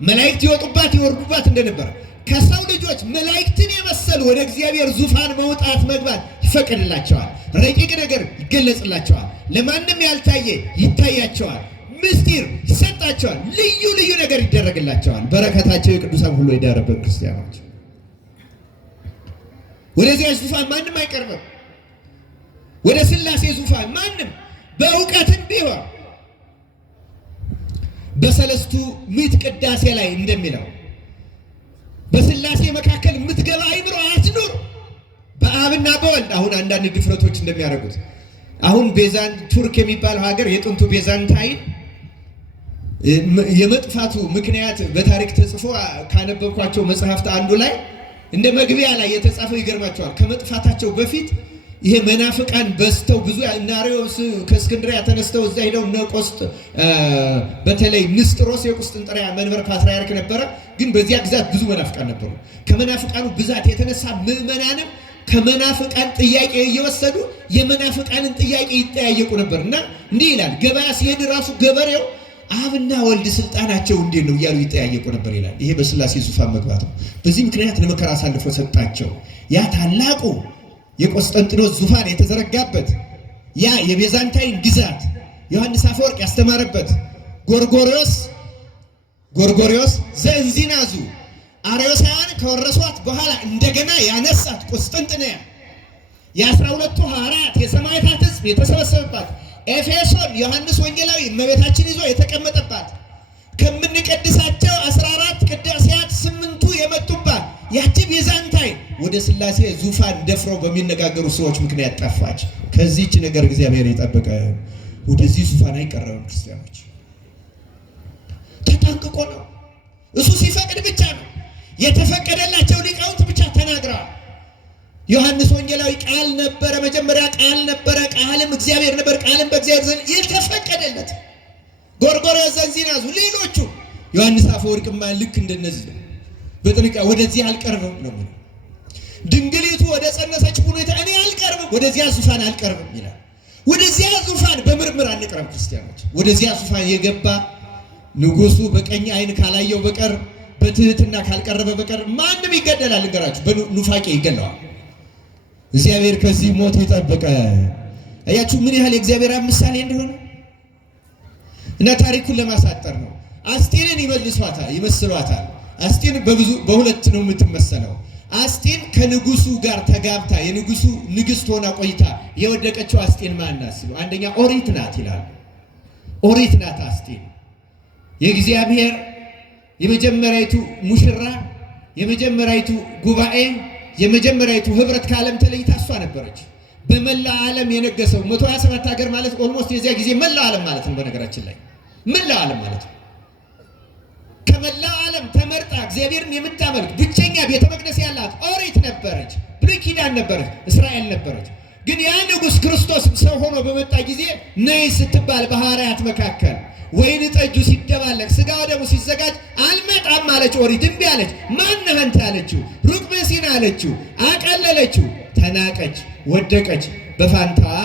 መላእክት ይወጡባት ይወርዱባት እንደነበረ ከሰው ልጆች መላእክትን የመሰሉ ወደ እግዚአብሔር ዙፋን መውጣት መግባት ይፈቀድላቸዋል። ረቂቅ ነገር ይገለጽላቸዋል። ለማንም ያልታየ ይታያቸዋል። ምስጢር ይሰጣቸዋል። ልዩ ልዩ ነገር ይደረግላቸዋል። በረከታቸው የቅዱሳን ሁሉ ይደረብን። ክርስቲያኖች ወደዚያ ዙፋን ማንም አይቀርብም። ወደ ሥላሴ ዙፋን ማንም በእውቀትም ቢሆን በሰለስቱ ምዕት ቅዳሴ ላይ እንደሚለው በሥላሴ መካከል የምትገባ አይምሮ አትኑር። በአብና በወልድ አሁን አንዳንድ ድፍረቶች እንደሚያደርጉት አሁን ቱርክ የሚባለው ሀገር የጥንቱ ቤዛንታይን የመጥፋቱ ምክንያት በታሪክ ተጽፎ ካነበብኳቸው መጽሐፍት አንዱ ላይ እንደ መግቢያ ላይ የተጻፈው ይገርማቸዋል። ከመጥፋታቸው በፊት ይሄ መናፍቃን በስተው ብዙ ናሪዎስ ከእስክንድርያ ተነስተው እዛ ሄደው ነቆስጥ በተለይ ንስጥሮስ የቁስጥንጥርያ መንበር ፓትርያርክ ነበረ። ግን በዚያ ግዛት ብዙ መናፍቃን ነበሩ። ከመናፍቃኑ ብዛት የተነሳ ምዕመናንም ከመናፍቃን ጥያቄ እየወሰዱ የመናፍቃንን ጥያቄ ይጠያየቁ ነበር። እና እንዲህ ይላል ገበያ ሲሄድ ራሱ ገበሬው አብና ወልድ ስልጣናቸው እንዴት ነው እያሉ ይጠያየቁ ነበር ይላል። ይሄ በሥላሴ ዙፋን መግባት ነው። በዚህ ምክንያት ለመከራ አሳልፎ ሰጣቸው። ያ ታላቁ የቆስጠንጢኖስ ዙፋን የተዘረጋበት ያ የቤዛንታይን ግዛት ዮሐንስ አፈወርቅ ያስተማረበት ጎርጎርዮስ ዘእንዚናዙ አርዮሳውያን ከወረሷት በኋላ እንደገና ያነሳት ቁስጥንጥንያ የ12ቱ ሐዋርያት የሰማዕታት ሕዝብ የተሰበሰበባት ኤፌሶን ዮሐንስ ወንጌላዊ እመቤታችን ይዞ የተቀመጠባት ከምንቀድሳቸው 14 ቅዳሴያት 8ቱ የመጡባት ያቺ ቤዛንታይን ወደ ሥላሴ ዙፋን ደፍረው በሚነጋገሩ ሰዎች ምክንያት ጠፋች። ከዚህች ነገር እግዚአብሔር የጠበቀ ወደዚህ ዙፋን አይቀረብም። ክርስቲያኖች ተጠንቅቆ ነው። እሱ ሲፈቅድ ብቻ ነው። የተፈቀደላቸው ሊቃውንት ብቻ ተናግረዋል። ዮሐንስ ወንጌላዊ ቃል ነበረ፣ መጀመሪያ ቃል ነበረ፣ ቃልም እግዚአብሔር ነበር፣ ቃልም በእግዚአብሔር ዘንድ የተፈቀደለት። ጎርጎርዮስ ዘእንዚናዙ ሌሎቹ ዮሐንስ አፈወርቅማ ልክ እንደነዚህ ነው። በጥንቃቄ ወደዚህ አልቀርብም ነው። ድንግሊቱ ወደ ጸነሰች ሁኔታ እኔ አልቀርብም፣ ወደዚያ ዙፋን አልቀርብም ይላል። ወደዚያ ዙፋን በምርምር አንቀርብ ክርስቲያኖች። ወደዚያ ዙፋን የገባ ንጉሱ በቀኝ አይን ካላየው በቀር በትህትና ካልቀረበ በቀር ማንም ይገደላል። እንገራችሁ በኑፋቄ ይገለዋል። እግዚአብሔር ከዚህ ሞት ይጠብቀ። አያችሁ ምን ያህል የእግዚአብሔር ምሳሌ እንደሆነ እና ታሪኩን ለማሳጠር ነው። አስቴንን ይመስሏታል። አስቴን በሁለት ነው የምትመሰለው። አስቴን ከንጉሱ ጋር ተጋብታ የንጉሱ ንግስት ሆና ቆይታ የወደቀችው አስቴን ማን ናት ሲሉ አንደኛ ኦሪት ናት ይላል። ኦሪት ናት አስቴን የእግዚአብሔር የመጀመሪያይቱ ሙሽራ፣ የመጀመሪያይቱ ጉባኤ፣ የመጀመሪያይቱ ህብረት ከዓለም ተለይታ እሷ ነበረች። በመላ ዓለም የነገሰው 127 ሀገር ማለት ኦልሞስት የዚያ ጊዜ መላ ዓለም ማለት ነው። በነገራችን ላይ መላ ዓለም ማለት ነው። ከመላ ዓለም ተመርጣ እግዚአብሔርን የምታመልክ ብቸኛ ቤተ መቅደስ ያላት ኦሪት ነበረች። ብሉይ ኪዳን ነበረች፣ እስራኤል ነበረች። ግን ያ ንጉሥ ክርስቶስ ሰው ሆኖ በመጣ ጊዜ ነይ ስትባል በሐዋርያት መካከል ወይን ጠጁ ሲደባለቅ ስጋ ወደሙ ሲዘጋጅ አልመጣም አለች። ኦሪት እምቢ አለች። ማነህ አንተ አለችው። ሩቅ ብእሲን አለችው። አቀለለችው። ተናቀች፣ ወደቀች። በፋንታዋ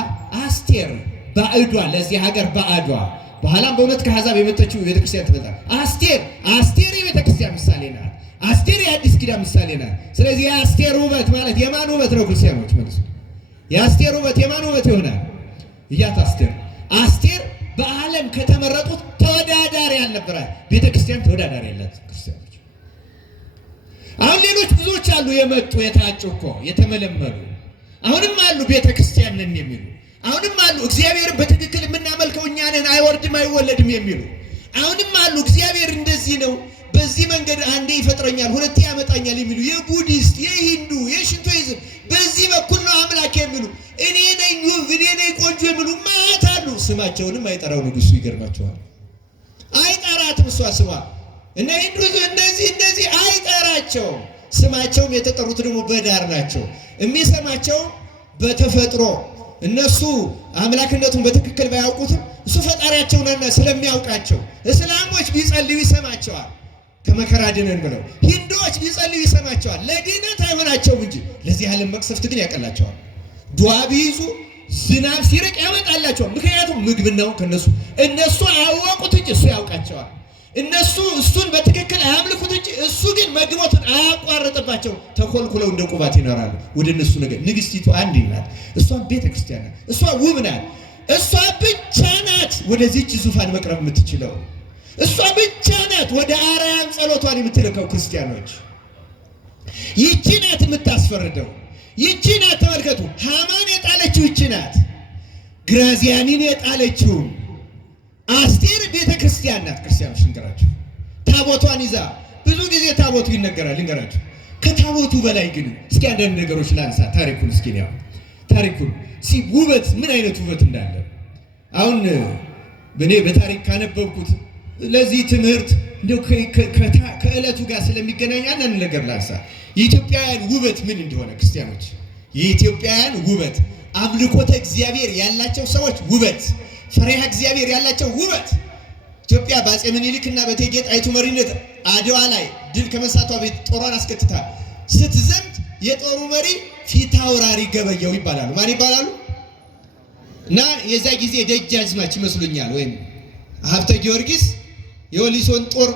አስቴር ባዕዷ ለዚህ ሀገር ባዕዷ በኋላም በእውነት ከአሕዛብ የመጣችው ቤተክርስቲያን ትመጣ። አስቴር የቤተክርስቲያን ምሳሌ ናት። አስቴር የአዲስ ኪዳን ምሳሌ ናት። ስለዚህ የአስቴር ውበት ማለት የማን ውበት ነው? ክርስቲያኖች መልሱ። የአስቴር ውበት የማን ውበት ይሆናል? እያት አስቴር በዓለም ከተመረጡት ተወዳዳሪ አልነበራት። ቤተክርስቲያን ተወዳዳሪ ያላት ክርስቲያኖች። አሁን ሌሎች ብዙዎች አሉ የመጡ የታጩ እኮ የተመለመሉ አሁንም አሉ ቤተክርስቲያን ነን የሚሉ አሁንም አሉ እግዚአብሔርን በትክክል የምናመልከው እኛ ነን አይወርድም አይወለድም የሚሉ አሁንም አሉ እግዚአብሔር እንደዚህ ነው በዚህ መንገድ አንዴ ይፈጥረኛል ሁለቴ ያመጣኛል የሚሉ የቡዲስት የሂንዱ የሽንቶይዝም በዚህ በኩል ነው አምላክ የሚሉ እኔ ነኝ ውብ እኔ ነኝ ቆንጆ የሚሉ ማለት አሉ። ስማቸውንም አይጠራው ንጉሱ ይገርማቸዋል። አይጠራትም እሷ ስሟ እና ሂንዱዝ እነዚህ አይጠራቸው። ስማቸውም የተጠሩት ደግሞ በዳር ናቸው። የሚሰማቸው በተፈጥሮ እነሱ አምላክነቱን በትክክል ባያውቁትም እሱ ፈጣሪያቸው ነውና ስለሚያውቃቸው እስላሞች ቢጸልዩ ይሰማቸዋል ከመከራ ድነን ብለው። ሂንዶች ቢጸልዩ ይሰማቸዋል ለድነት አይሆናቸውም እንጂ ለዚህ ዓለም መቅሰፍት ግን ያቀላቸዋል። ዱዓ ቢይዙ ዝናብ ሲርቅ ያመጣላቸዋል። ምክንያቱም ምግብናው ከነሱ እነሱ አያውቁት እንጂ እሱ ያውቃቸዋል። እነሱ እሱን በትክክል አያምልኩት እንጂ እሱ ግን መግቦትን አያቋርጥባቸው። ተኮልኩለው እንደ ቁባት ይኖራሉ። ወደ እነሱ ነገር ንግስቲቱ አንድ ናት። እሷ ቤተክርስቲያን ናት። እሷ ውብ ናት። እሷ ብቻ ናት ወደዚህች ዙፋን መቅረብ የምትችለው። እሷ ብቻ ናት ወደ አርያም ጸሎቷን የምትልከው። ክርስቲያኖች ይቺ ናት የምታስፈርደው። ይቺ ናት ተመልከቱ፣ ሃማን የጣለችው ይቺ ናት። ግራዚያኒን የጣለችው አስቴር ቤተ ክርስቲያን ናት። ክርስቲያኖች ልንገራችሁ፣ ታቦቷን ይዛ ብዙ ጊዜ ታቦቱ ይነገራል። ልንገራችሁ ከታቦቱ በላይ ግን እስኪ አንዳንድ ነገሮች ላንሳ። ታሪኩን እስኪ ነው ታሪኩን ውበት ምን አይነት ውበት እንዳለ አሁን በኔ በታሪክ ካነበብኩት ለዚህ ትምህርት እንደው ከዕለቱ ጋር ስለሚገናኝ አንዳንድ ነገር ላንሳ። የኢትዮጵያውያን ውበት ምን እንደሆነ ክርስቲያኖች፣ የኢትዮጵያውያን ውበት አምልኮተ እግዚአብሔር ያላቸው ሰዎች ውበት፣ ፈሪሃ እግዚአብሔር ያላቸው ውበት። ኢትዮጵያ በአፄ ምኒልክና በእቴጌ ጣይቱ መሪነት አድዋ ላይ ድል ከመሳቷ ቤት ጦሯን አስከትታ ስትዘምት የጦሩ መሪ ፊታውራሪ ገበየው ይባላሉ። ማን ይባላሉ? እና የዛ ጊዜ ደጃዝማች ይመስሉኛል ወይም ሀብተ ጊዮርጊስ የወሊሶን ጦር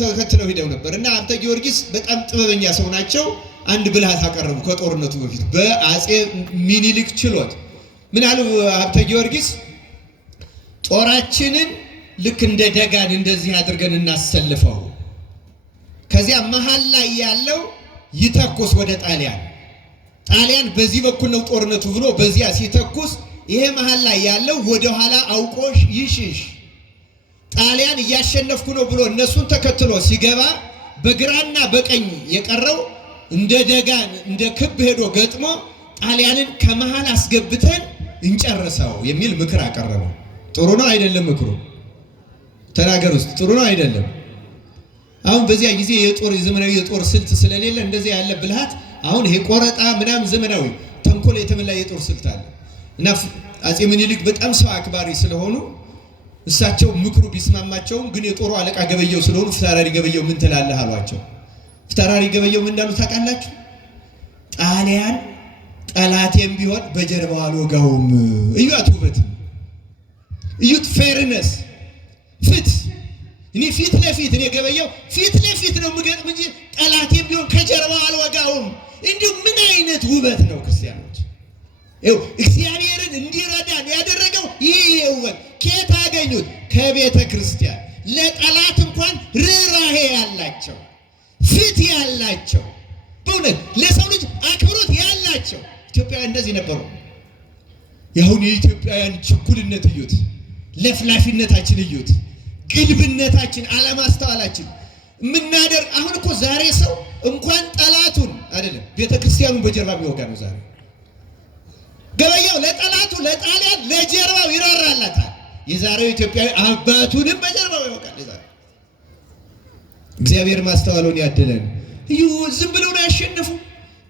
ተከትለው ሄደው ነበር። እና ሀብተ ጊዮርጊስ በጣም ጥበበኛ ሰው ናቸው። አንድ ብልሃት አቀረቡ ከጦርነቱ በፊት በአፄ ምኒልክ ችሎት። ምን አሉ ሀብተ ጊዮርጊስ? ጦራችንን ልክ እንደ ደጋን እንደዚህ አድርገን እናሰልፈው፣ ከዚያ መሃል ላይ ያለው ይተኩስ ወደ ጣሊያን፣ ጣሊያን በዚህ በኩል ነው ጦርነቱ ብሎ በዚያ ሲተኩስ ይሄ መሃል ላይ ያለው ወደ ኋላ አውቆ ይሽሽ። ጣሊያን እያሸነፍኩ ነው ብሎ እነሱን ተከትሎ ሲገባ በግራና በቀኝ የቀረው እንደ ደጋን እንደ ክብ ሄዶ ገጥሞ ጣሊያንን ከመሃል አስገብተን እንጨርሰው የሚል ምክር አቀረበ። ጥሩ ነው አይደለም? ምክሩ ተናገር ውስጥ ጥሩ ነው አይደለም? አሁን በዚያ ጊዜ ዘመናዊ የጦር ስልት ስለሌለ እንደዚህ ያለ ብልሃት አሁን ይሄ ቆረጣ ምናምን ዘመናዊ ተንኮል የተመላ የጦር ስልት አለ እና አፄ ምኒልክ በጣም ሰው አክባሪ ስለሆኑ እሳቸው ምክሩ ቢስማማቸውም ግን የጦሩ አለቃ ገበየው ስለሆኑ ፊታውራሪ ገበየው ምን ትላለህ አሏቸው። ፊታውራሪ ገበየው ምን እንዳሉ ታውቃላችሁ? ጣሊያን ጠላቴም ቢሆን በጀርባው አልወጋውም። እዩት ውበት፣ እዩት ፌርነስ፣ ፍትህ። እኔ ፊት ለፊት እኔ ገበየው ፊት ለፊት ነው የምገጥም እንጂ ጠላቴም ቢሆን ከጀርባው አልወጋውም። እንዲሁ ምን አይነት ውበት ነው ክርስቲያኖች! ይኸው እግዚአብሔርን እንዲረዳን ያደረገው ይህ ውበት ከየት አገኙት? ከቤተ ክርስቲያን። ለጠላት እንኳን ርኅራኄ ያላቸው፣ ፍትህ ያላቸው፣ በእውነት ለሰው ልጅ አክብሮት ያላቸው ኢትዮጵያውያን እንደዚህ ነበሩ። ያሁን የኢትዮጵያውያን ችኩልነት እዩት፣ ለፍላፊነታችን እዩት፣ ግልብነታችን፣ አለማስተዋላችን የምናደርግ አሁን እኮ ዛሬ ሰው እንኳን ጠላቱን አይደለም ቤተ ክርስቲያኑን በጀርባ የሚወጋ ነው ዛሬ። ገበየው ለጠላቱ ለጣሊያን ለጀርባው ይራራላታል። የዛሬው ኢትዮጵያዊ አባቱንም በጀርባው ይወጋል። ዛሬ እግዚአብሔር ማስተዋሉን ያድለን። ዝም ብለው ነው ያሸነፉ።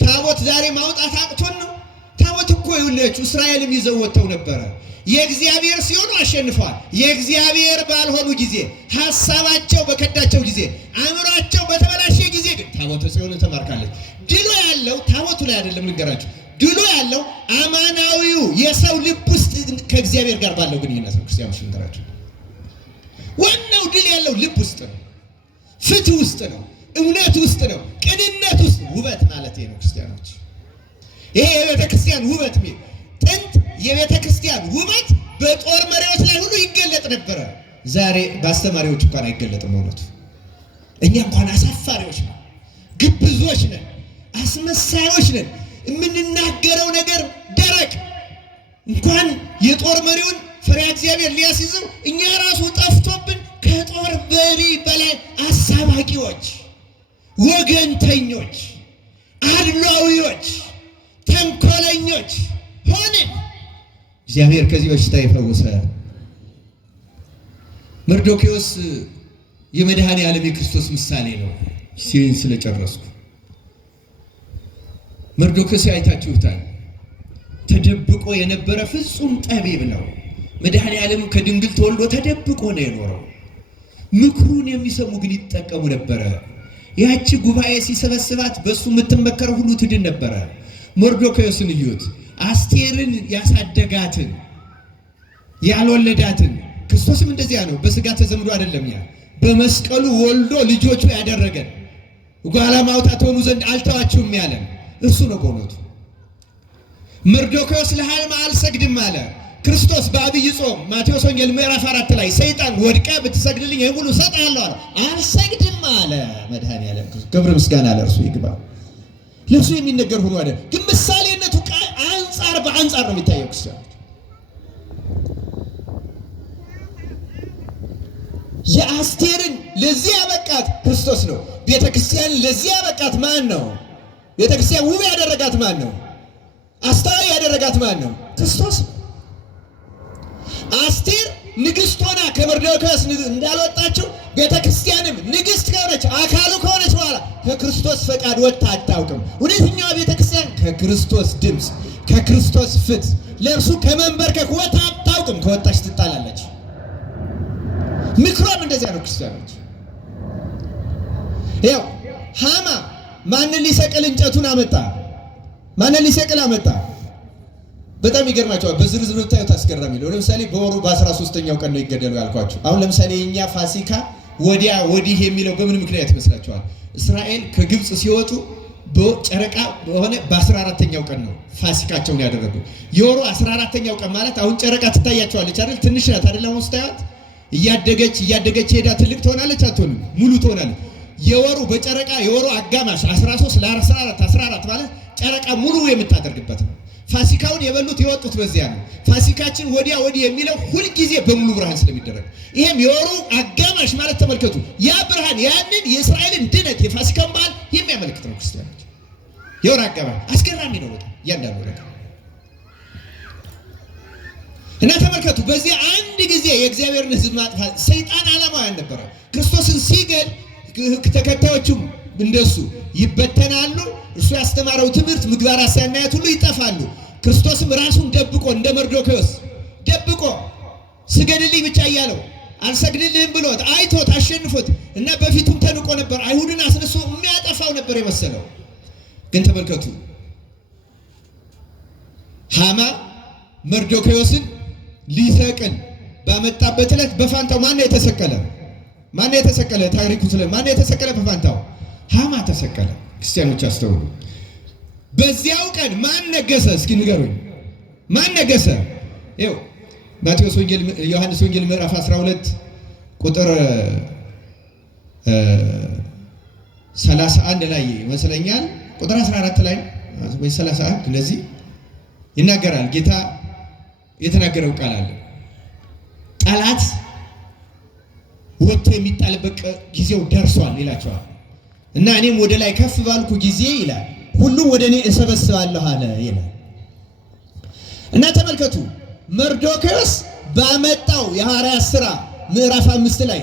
ታቦት ዛሬ ማውጣት አቅቶን ነው። ታቦት እኮ ይኸውላችሁ እስራኤልም ይዘው ወጥተው ነበረ። የእግዚአብሔር ሲሆኑ አሸንፈዋል። የእግዚአብሔር ባልሆኑ ጊዜ፣ ሐሳባቸው በከዳቸው ጊዜ፣ አእምሯቸው በተበላሸ ጊዜ ግን ታቦተ ጽዮን ተማርካለች። ድሉ ያለው ታቦቱ ላይ አይደለም። ልንገራችሁ፣ ድሉ ያለው አማናዊው የሰው ልብ ውስጥ ከእግዚአብሔር ጋር ባለው ግንኙነት ነው። ክርስቲያኖች ልንገራችሁ፣ ዋናው ድል ያለው ልብ ውስጥ ነው፣ ፍትህ ውስጥ ነው፣ እውነት ውስጥ ነው፣ ቅንነት ውስጥ። ውበት ማለት ነው ክርስቲያኖች። ይሄ የቤተ ክርስቲያን ውበት ጥንት የቤተ ክርስቲያን ውበት በጦር መሪዎች ላይ ሁሉ ይገለጥ ነበረ። ዛሬ በአስተማሪዎች እንኳን አይገለጥም። እውነቱ እኛ እንኳን አሳፋሪዎች ነን፣ ግብዞች ነን፣ አስመሳዮች ነን። የምንናገረው ነገር ደረቅ። እንኳን የጦር መሪውን ፈሪሃ እግዚአብሔር ሊያስይዘው እኛ ራሱ ጠፍቶብን ከጦር መሪ በላይ አሳባቂዎች፣ ወገንተኞች፣ አድሏዊዎች፣ ተንኮለኞች ሆነን እግዚአብሔር ከዚህ በሽታ ይፈውሳል። መርዶክዮስ የመድኃኔ ዓለም የክርስቶስ ምሳሌ ነው። ሲን ስለጨረስኩ መርዶክዮስ አይታችሁታል። ተደብቆ የነበረ ፍጹም ጠቢብ ነው። መድኃኔ ዓለም ከድንግል ተወልዶ ተደብቆ ነው የኖረው። ምክሩን የሚሰሙ ግን ይጠቀሙ ነበረ። ያቺ ጉባኤ ሲሰበስባት በሱ የምትመከረው ሁሉ ትድን ነበረ። መርዶክዮስን እዩት። አስቴርን ያሳደጋትን ያልወለዳትን፣ ክርስቶስም እንደዚያ ነው። በስጋ ተዘምዶ አይደለም፣ ያ በመስቀሉ ወልዶ ልጆቹ ያደረገን ጓላ ማውጣት ሆኑ ዘንድ አልተዋችሁም ያለን እርሱ ነው። በእውነቱ መርዶክዮስ ለሃይማ አልሰግድም አለ። ክርስቶስ በአብይ ጾም ማቴዎስ ወንጌል ምዕራፍ 4 ላይ ሰይጣን ወድቀ ብትሰግድልኝ ይሄን ሁሉ እሰጥሃለሁ አለ። አልሰግድም አለ መድኃኒዓለም። ክብር ምስጋና ለእርሱ ይግባ። ለእሱ የሚነገር ሆኖ አይደል፣ ግን ምሳሌነቱ አንጻር በአንጻር ነው የሚታየው። ክርስቲያኖች የአስቴርን ለዚህ ያበቃት ክርስቶስ ነው። ቤተክርስቲያን ለዚህ ያበቃት ማን ነው? ቤተክርስቲያን ውብ ያደረጋት ማን ነው? አስተዋይ ያደረጋት ማን ነው? ክርስቶስ ነው። አስቴር ንግሥት ሆና ከመርዶክዮስ እንዳልወጣችው ቤተክርስቲያንም ንግሥት ከሆነች አካሉ ከሆነች በኋላ ከክርስቶስ ፈቃድ ወጥታ አታውቅም። እውነተኛዋ ቤተክርስቲያን ከክርስቶስ ድምፅ፣ ከክርስቶስ ፍትሕ ለእርሱ ከመንበርከክ ወጥታ አታውቅም። ከወጣች ትጣላለች። ምክሯም እንደዚያ ነው። ክርስቲያኖች ያው ሃማ ማንን ሊሰቅል እንጨቱን አመጣ? ማንን ሊሰቅል አመጣ? በጣም ይገርማቸዋል። በዝርዝር ብታዩት አስገራሚ ነው። ለምሳሌ በወሩ በ13ኛው ቀን ነው ይገደሉ ያልኳቸው። አሁን ለምሳሌ የኛ ፋሲካ ወዲያ ወዲህ የሚለው በምን ምክንያት ይመስላችኋል? እስራኤል ከግብፅ ሲወጡ በጨረቃ በሆነ በ14ኛው ቀን ነው ፋሲካቸውን ያደረጉ። የወሩ 14ኛው ቀን ማለት አሁን ጨረቃ ትታያቸዋለች አይደል? ትንሽ ናት አይደል? አሁን ስታያት እያደገች ሄዳ ትልቅ ትሆናለች አትሆንም? ሙሉ ትሆናለች። የወሩ በጨረቃ የወሩ አጋማሽ 13 ለ14 14 ማለት ጨረቃ ሙሉ የምታደርግበት ነው። ፋሲካውን የበሉት የወጡት በዚያ ነው። ፋሲካችን ወዲያ ወዲህ የሚለው ሁልጊዜ በሙሉ ብርሃን ስለሚደረግ ይሄም የወሩ አጋማሽ ማለት ተመልከቱ፣ ያ ብርሃን ያንን የእስራኤልን ድነት የፋሲካውን በዓል የሚያመለክት ነው። ክርስቲያኖች የወሩ አጋማሽ አስገራሚ ነው በጣም እያንዳንዱ ነገር እና ተመልከቱ። በዚህ አንድ ጊዜ የእግዚአብሔርን ሕዝብ ማጥፋት ሰይጣን ዓላማው ያልነበረ ክርስቶስን ሲገል ተከታዮቹም እንደሱ ይበተናሉ። እሱ ያስተማረው ትምህርት ምግባራት ሰናያት ሁሉ ይጠፋሉ። ክርስቶስም ራሱን ደብቆ እንደ መርዶክዮስ ደብቆ ስገድልኝ ብቻ እያለው አልሰግድልህም ብሎት አይቶት አሸንፎት እና በፊቱም ተንቆ ነበር። አይሁድን አስነሶ የሚያጠፋው ነበር የመሰለው። ግን ተመልከቱ ሃማ መርዶክዮስን ሊሰቅል ባመጣበት ዕለት በፋንታው ማን ነው የተሰቀለ? ማን ነው የተሰቀለ? ታሪኩ ስለ ማን ነው የተሰቀለ? በፋንታው ሃማ ተሰቀለ። ክርስቲያኖች አስተውሉ። በዚያው ቀን ማን ነገሰ? እስኪ ንገሩኝ። ማን ነገሰ? ይኸው ማቴዎስ ወንጌል ዮሐንስ ወንጌል ምዕራፍ 12 ቁጥር 31 ላይ ይመስለኛል፣ ቁጥር 14 ላይ ወይ 31 እንደዚህ ይናገራል። ጌታ የተናገረው ቃል አለ። ጠላት ወጥቶ የሚጣልበት ጊዜው ደርሷል ይላቸዋል። እና እኔም ወደ ላይ ከፍ ባልኩ ጊዜ ይላል ሁሉም ወደ እኔ እሰበስባለሁ አለ ይላል። እና ተመልከቱ መርዶክዮስ ባመጣው የሐዋርያት ሥራ ምዕራፍ 5 ላይ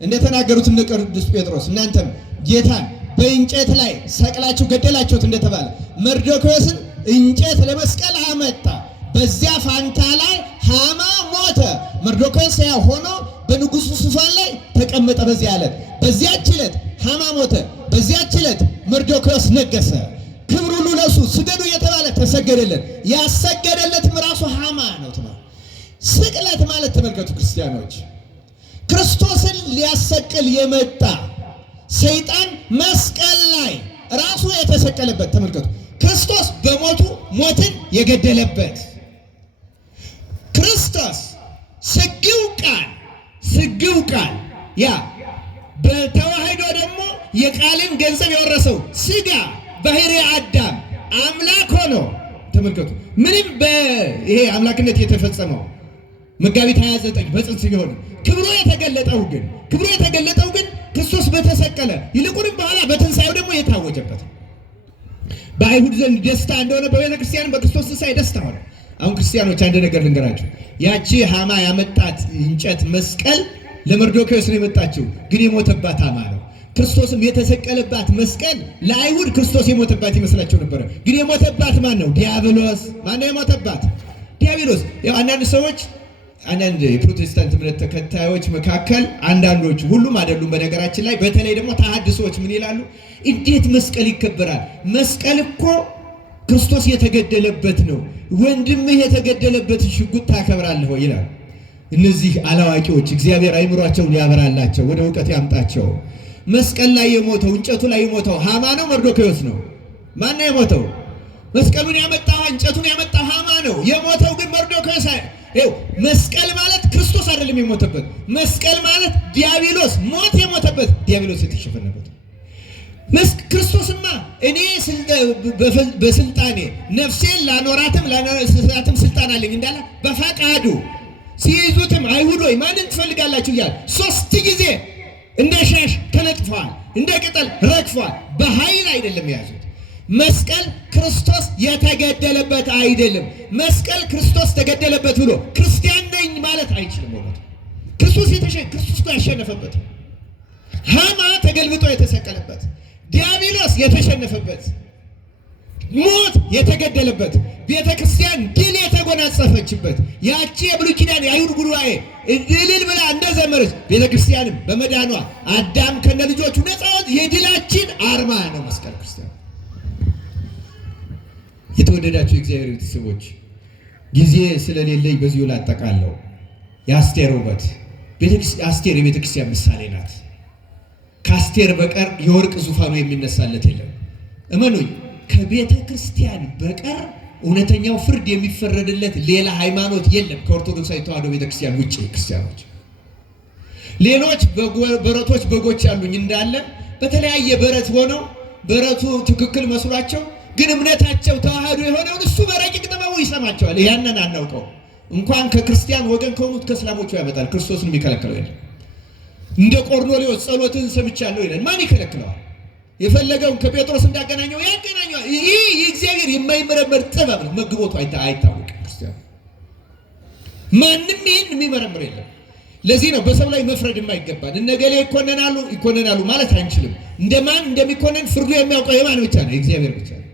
እንደተናገሩት እነ ቅዱስ ጴጥሮስ እናንተም ጌታን በእንጨት ላይ ሰቅላችሁ ገደላችሁት እንደተባለ መርዶክዮስን እንጨት ለመስቀል አመጣ። በዚያ ፋንታ ላይ ሃማ ሞተ። መርዶክዮስ ያ ሆኖ በንጉሱ ዙፋን ላይ ተቀመጠ። በዚያ ዕለት በዚያች ዕለት ሃማ ሞተ። በዚያች ዕለት መርዶክዮስ ነገሰ። ክብር ሁሉ ለእሱ ስገዱ የተባለ ተሰገደለት። ያሰገደለትም ራሱ ሃማ ነው። ስቅለት ማለት ተመልከቱ ክርስቲያኖች፣ ክርስቶስን ሊያሰቅል የመጣ ሰይጣን መስቀል ላይ ራሱ የተሰቀለበት ተመልከቱ። ክርስቶስ በሞቱ ሞትን የገደለበት ክርስቶስ ስግው ቃል ያ በተዋህዶ ደግሞ የቃልን ገንዘብ የወረሰው ስጋ ባህሪ አዳም አምላክ ሆኖ ተመልከቱ። ምንም ይሄ አምላክነት የተፈጸመው መጋቢት 29 በጽንስ ቢሆን ክብሩ የተገለጠው ግን ክርስቶስ በተሰቀለ ይልቁንም በኋላ በትንሣኤው ደግሞ የታወጀበት በአይሁድ ዘንድ ደስታ እንደሆነ በቤተ ክርስቲያን በክርስቶስ ትንሣኤ ደስታ ሆነ። አሁን ክርስቲያኖች አንድ ነገር ልንገራችሁ። ያቺ ሃማ ያመጣት እንጨት መስቀል ለመርዶክዮስ ነው የመጣችው፣ ግን የሞተባት ሃማ ነው። ክርስቶስም የተሰቀለባት መስቀል ለአይሁድ ክርስቶስ የሞተባት ይመስላቸው ነበረ፣ ግን የሞተባት ማን ነው? ዲያብሎስ። ማን ነው የሞተባት? ዲያብሎስ። ያው አንዳንድ ሰዎች አንዳንድ የፕሮቴስታንት እምነት ተከታዮች መካከል አንዳንዶች፣ ሁሉም አይደሉም በነገራችን ላይ፣ በተለይ ደግሞ ተሐድሶዎች ምን ይላሉ? እንዴት መስቀል ይከበራል? መስቀል እኮ ክርስቶስ የተገደለበት ነው። ወንድምህ የተገደለበትን ሽጉጥ ታከብራለህ ወይ ይላል። እነዚህ አላዋቂዎች እግዚአብሔር አይምሯቸውን ያበራላቸው፣ ወደ እውቀት ያምጣቸው። መስቀል ላይ የሞተው እንጨቱ ላይ የሞተው ሃማ ነው መርዶክዮስ ነው? ማን ነው የሞተው? መስቀሉን ያመጣው እንጨቱን ያመጣው ሃማ ነው። የሞተው ግን መርዶክዮስ ይኸው መስቀል ማለት ክርስቶስ አይደለም የሞተበት። መስቀል ማለት ዲያብሎስ ሞት የሞተበት፣ ዲያብሎስ የተሸፈነበት። ክርስቶስማ እኔ በስልጣኔ ነፍሴን ላኖራትም ላኖራትም ስልጣን አለኝ እንዳለ በፈቃዱ ሲይዙትም አይሁድ ሆይ ማንን ትፈልጋላችሁ እያለ 3 ጊዜ እንደ ሻሽ ተነጥፈዋል፣ እንደ ቅጠል ረግፈዋል። በኃይል አይደለም የያዙት። መስቀል ክርስቶስ የተገደለበት አይደለም። መስቀል ክርስቶስ ተገደለበት ብሎ ክርስቲያን ነኝ ማለት አይችልም። ወገን ክርስቶስ ያሸነፈበት፣ ሃማ ተገልብጦ የተሰቀለበት፣ ዲያብሎስ የተሸነፈበት፣ ሞት የተገደለበት፣ ቤተ ክርስቲያን ድል የተጎናጸፈችበት፣ ያቺ የብሉይ ኪዳን የአይሁድ ጉባኤ እልል ብላ እንደዘመረች ቤተ ክርስቲያንም በመዳኗ አዳም ከነ ልጆቹ ነፃ የድላችን አርማ ነው መስቀል ክርስቲያን። የተወደዳችሁ የእግዚአብሔር ቤተሰቦች ጊዜ ስለሌለኝ በዚሁ ላጠቃለው። የአስቴር ውበት አስቴር የቤተ ክርስቲያን ምሳሌ ናት። ከአስቴር በቀር የወርቅ ዙፋኑ የሚነሳለት የለም። እመኑኝ፣ ከቤተ ክርስቲያን በቀር እውነተኛው ፍርድ የሚፈረድለት ሌላ ሃይማኖት የለም ከኦርቶዶክሳዊ ተዋሕዶ ቤተ ክርስቲያን ውጭ። ክርስቲያኖች ሌሎች በረቶች በጎች ያሉኝ እንዳለ በተለያየ በረት ሆነው በረቱ ትክክል መስሏቸው ግን እምነታቸው ተዋህዶ የሆነውን እሱ በረቂቅ ጥበቡ ይሰማቸዋል። ያንን አናውቀው። እንኳን ከክርስቲያን ወገን ከሆኑት ከእስላሞቹ ያመጣል። ክርስቶስን የሚከለክለው የለም። እንደ ቆርኔሌዎስ ጸሎትን ሰምቻለሁ ይላል። ማን ይከለክለዋል? የፈለገውን ከጴጥሮስ እንዳገናኘው ያገናኘዋል። ይህ የእግዚአብሔር የማይመረመር ጥበብ ነው። መግቦቱ አይታወቅም። ክርስቲያን ማንም ይህን የሚመረምር የለም። ለዚህ ነው በሰው ላይ መፍረድ የማይገባን። እነገሌ ይኮነናሉ ማለት አንችልም። እንደማን እንደሚኮነን ፍርዱ የሚያውቀው የማን ብቻ ነው? የእግዚአብሔር ብቻ ነው።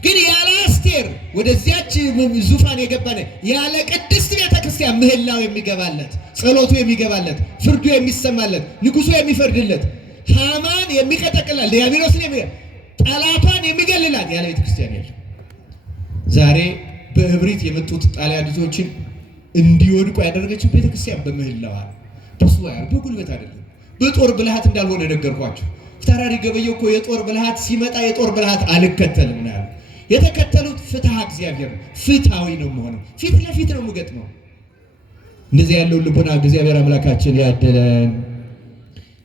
ግን ያለ አስቴር ወደዚያች ዙፋን የገባነ ያለ ቅድስት ቤተ ክርስቲያን ምህላው የሚገባለት፣ ጸሎቱ የሚገባለት፣ ፍርዱ የሚሰማለት፣ ንጉሱ የሚፈርድለት፣ ሃማን የሚቀጠቅላት፣ ዲያብሎስን ጠላቷን የሚገልላት ያለ ቤተ ክርስቲያን የለም። ዛሬ በእብሪት የመጡት ጣሊያኖችን እንዲወድቁ ያደረገችው ቤተ ክርስቲያን በምህላዋ በጉልበት አይደለም፣ በጦር ብልሃት እንዳልሆነ ነገርኳቸው። ፊታውራሪ ገበየሁ እኮ የጦር ብልሃት ሲመጣ የጦር ብልሃት አልከተልም ነው ያለው። የተከተሉት ፍትሐ እግዚአብሔር ነው። ፍትሐዊ ነው መሆኑ፣ ፊት ለፊት ነው የምገጥመው። እንደዚህ ያለው ልቦና እግዚአብሔር አምላካችን ያደለን።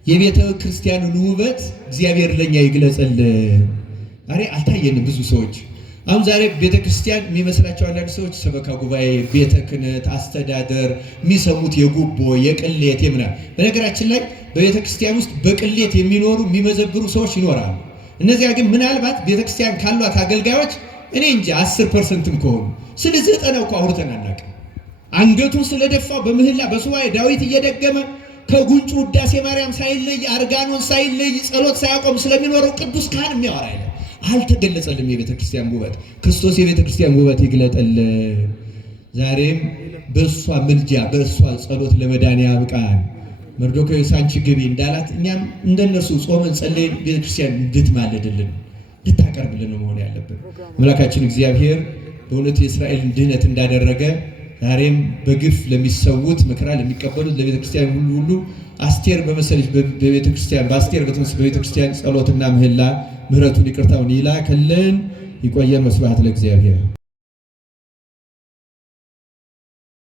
የቤተ ክርስቲያኑን ውበት እግዚአብሔር ለኛ ይግለጽልን። ዛሬ አልታየንም ብዙ ሰዎች። አሁን ዛሬ ቤተ ክርስቲያን የሚመስላቸው አንዳንድ ሰዎች ሰበካ ጉባኤ፣ ቤተ ክህነት፣ አስተዳደር የሚሰሙት የጉቦ የቅሌት የምናምን። በነገራችን ላይ በቤተ ክርስቲያን ውስጥ በቅሌት የሚኖሩ የሚመዘብሩ ሰዎች ይኖራሉ። እነዚያ ግን ምናልባት ቤተ ክርስቲያን ካሏት አገልጋዮች እኔ እንጂ 10% ከሆኑ ስለ 90 እኮ አውርተን አናውቅም። አንገቱን ስለደፋው በምህላ በሱባኤ ዳዊት እየደገመ ከጉንጩ ውዳሴ ማርያም ሳይለይ አርጋኖን ሳይለይ ጸሎት ሳያቆም ስለሚኖረው ቅዱስ ካህን የሚያወራ አይደለም። አልተገለጸልም የቤተ ክርስቲያን ውበት። ክርስቶስ የቤተ ክርስቲያን ውበት ይግለጥልን። ዛሬም በእሷ ምልጃ በእሷ ጸሎት ለመዳን ያብቃን። መርዶክዮስ አንቺ ግቢ እንዳላት እኛም እንደነሱ ጾመን ጸልየን ቤተክርስቲያን እንድትማለድልን እንድታቀርብልን መሆን ያለብን። አምላካችን እግዚአብሔር በእውነት የእስራኤልን ድህነት እንዳደረገ ዛሬም በግፍ ለሚሰዉት መከራ ለሚቀበሉት ለቤተክርስቲያን ሁሉ አስቴር በመሰለች በቤተክርስቲያን በአስቴር በተመሰለች በቤተክርስቲያን ጸሎትና ምህላ ምሕረቱን ይቅርታውን ይላክልን። ይቆየን። ወስብሐት ለእግዚአብሔር።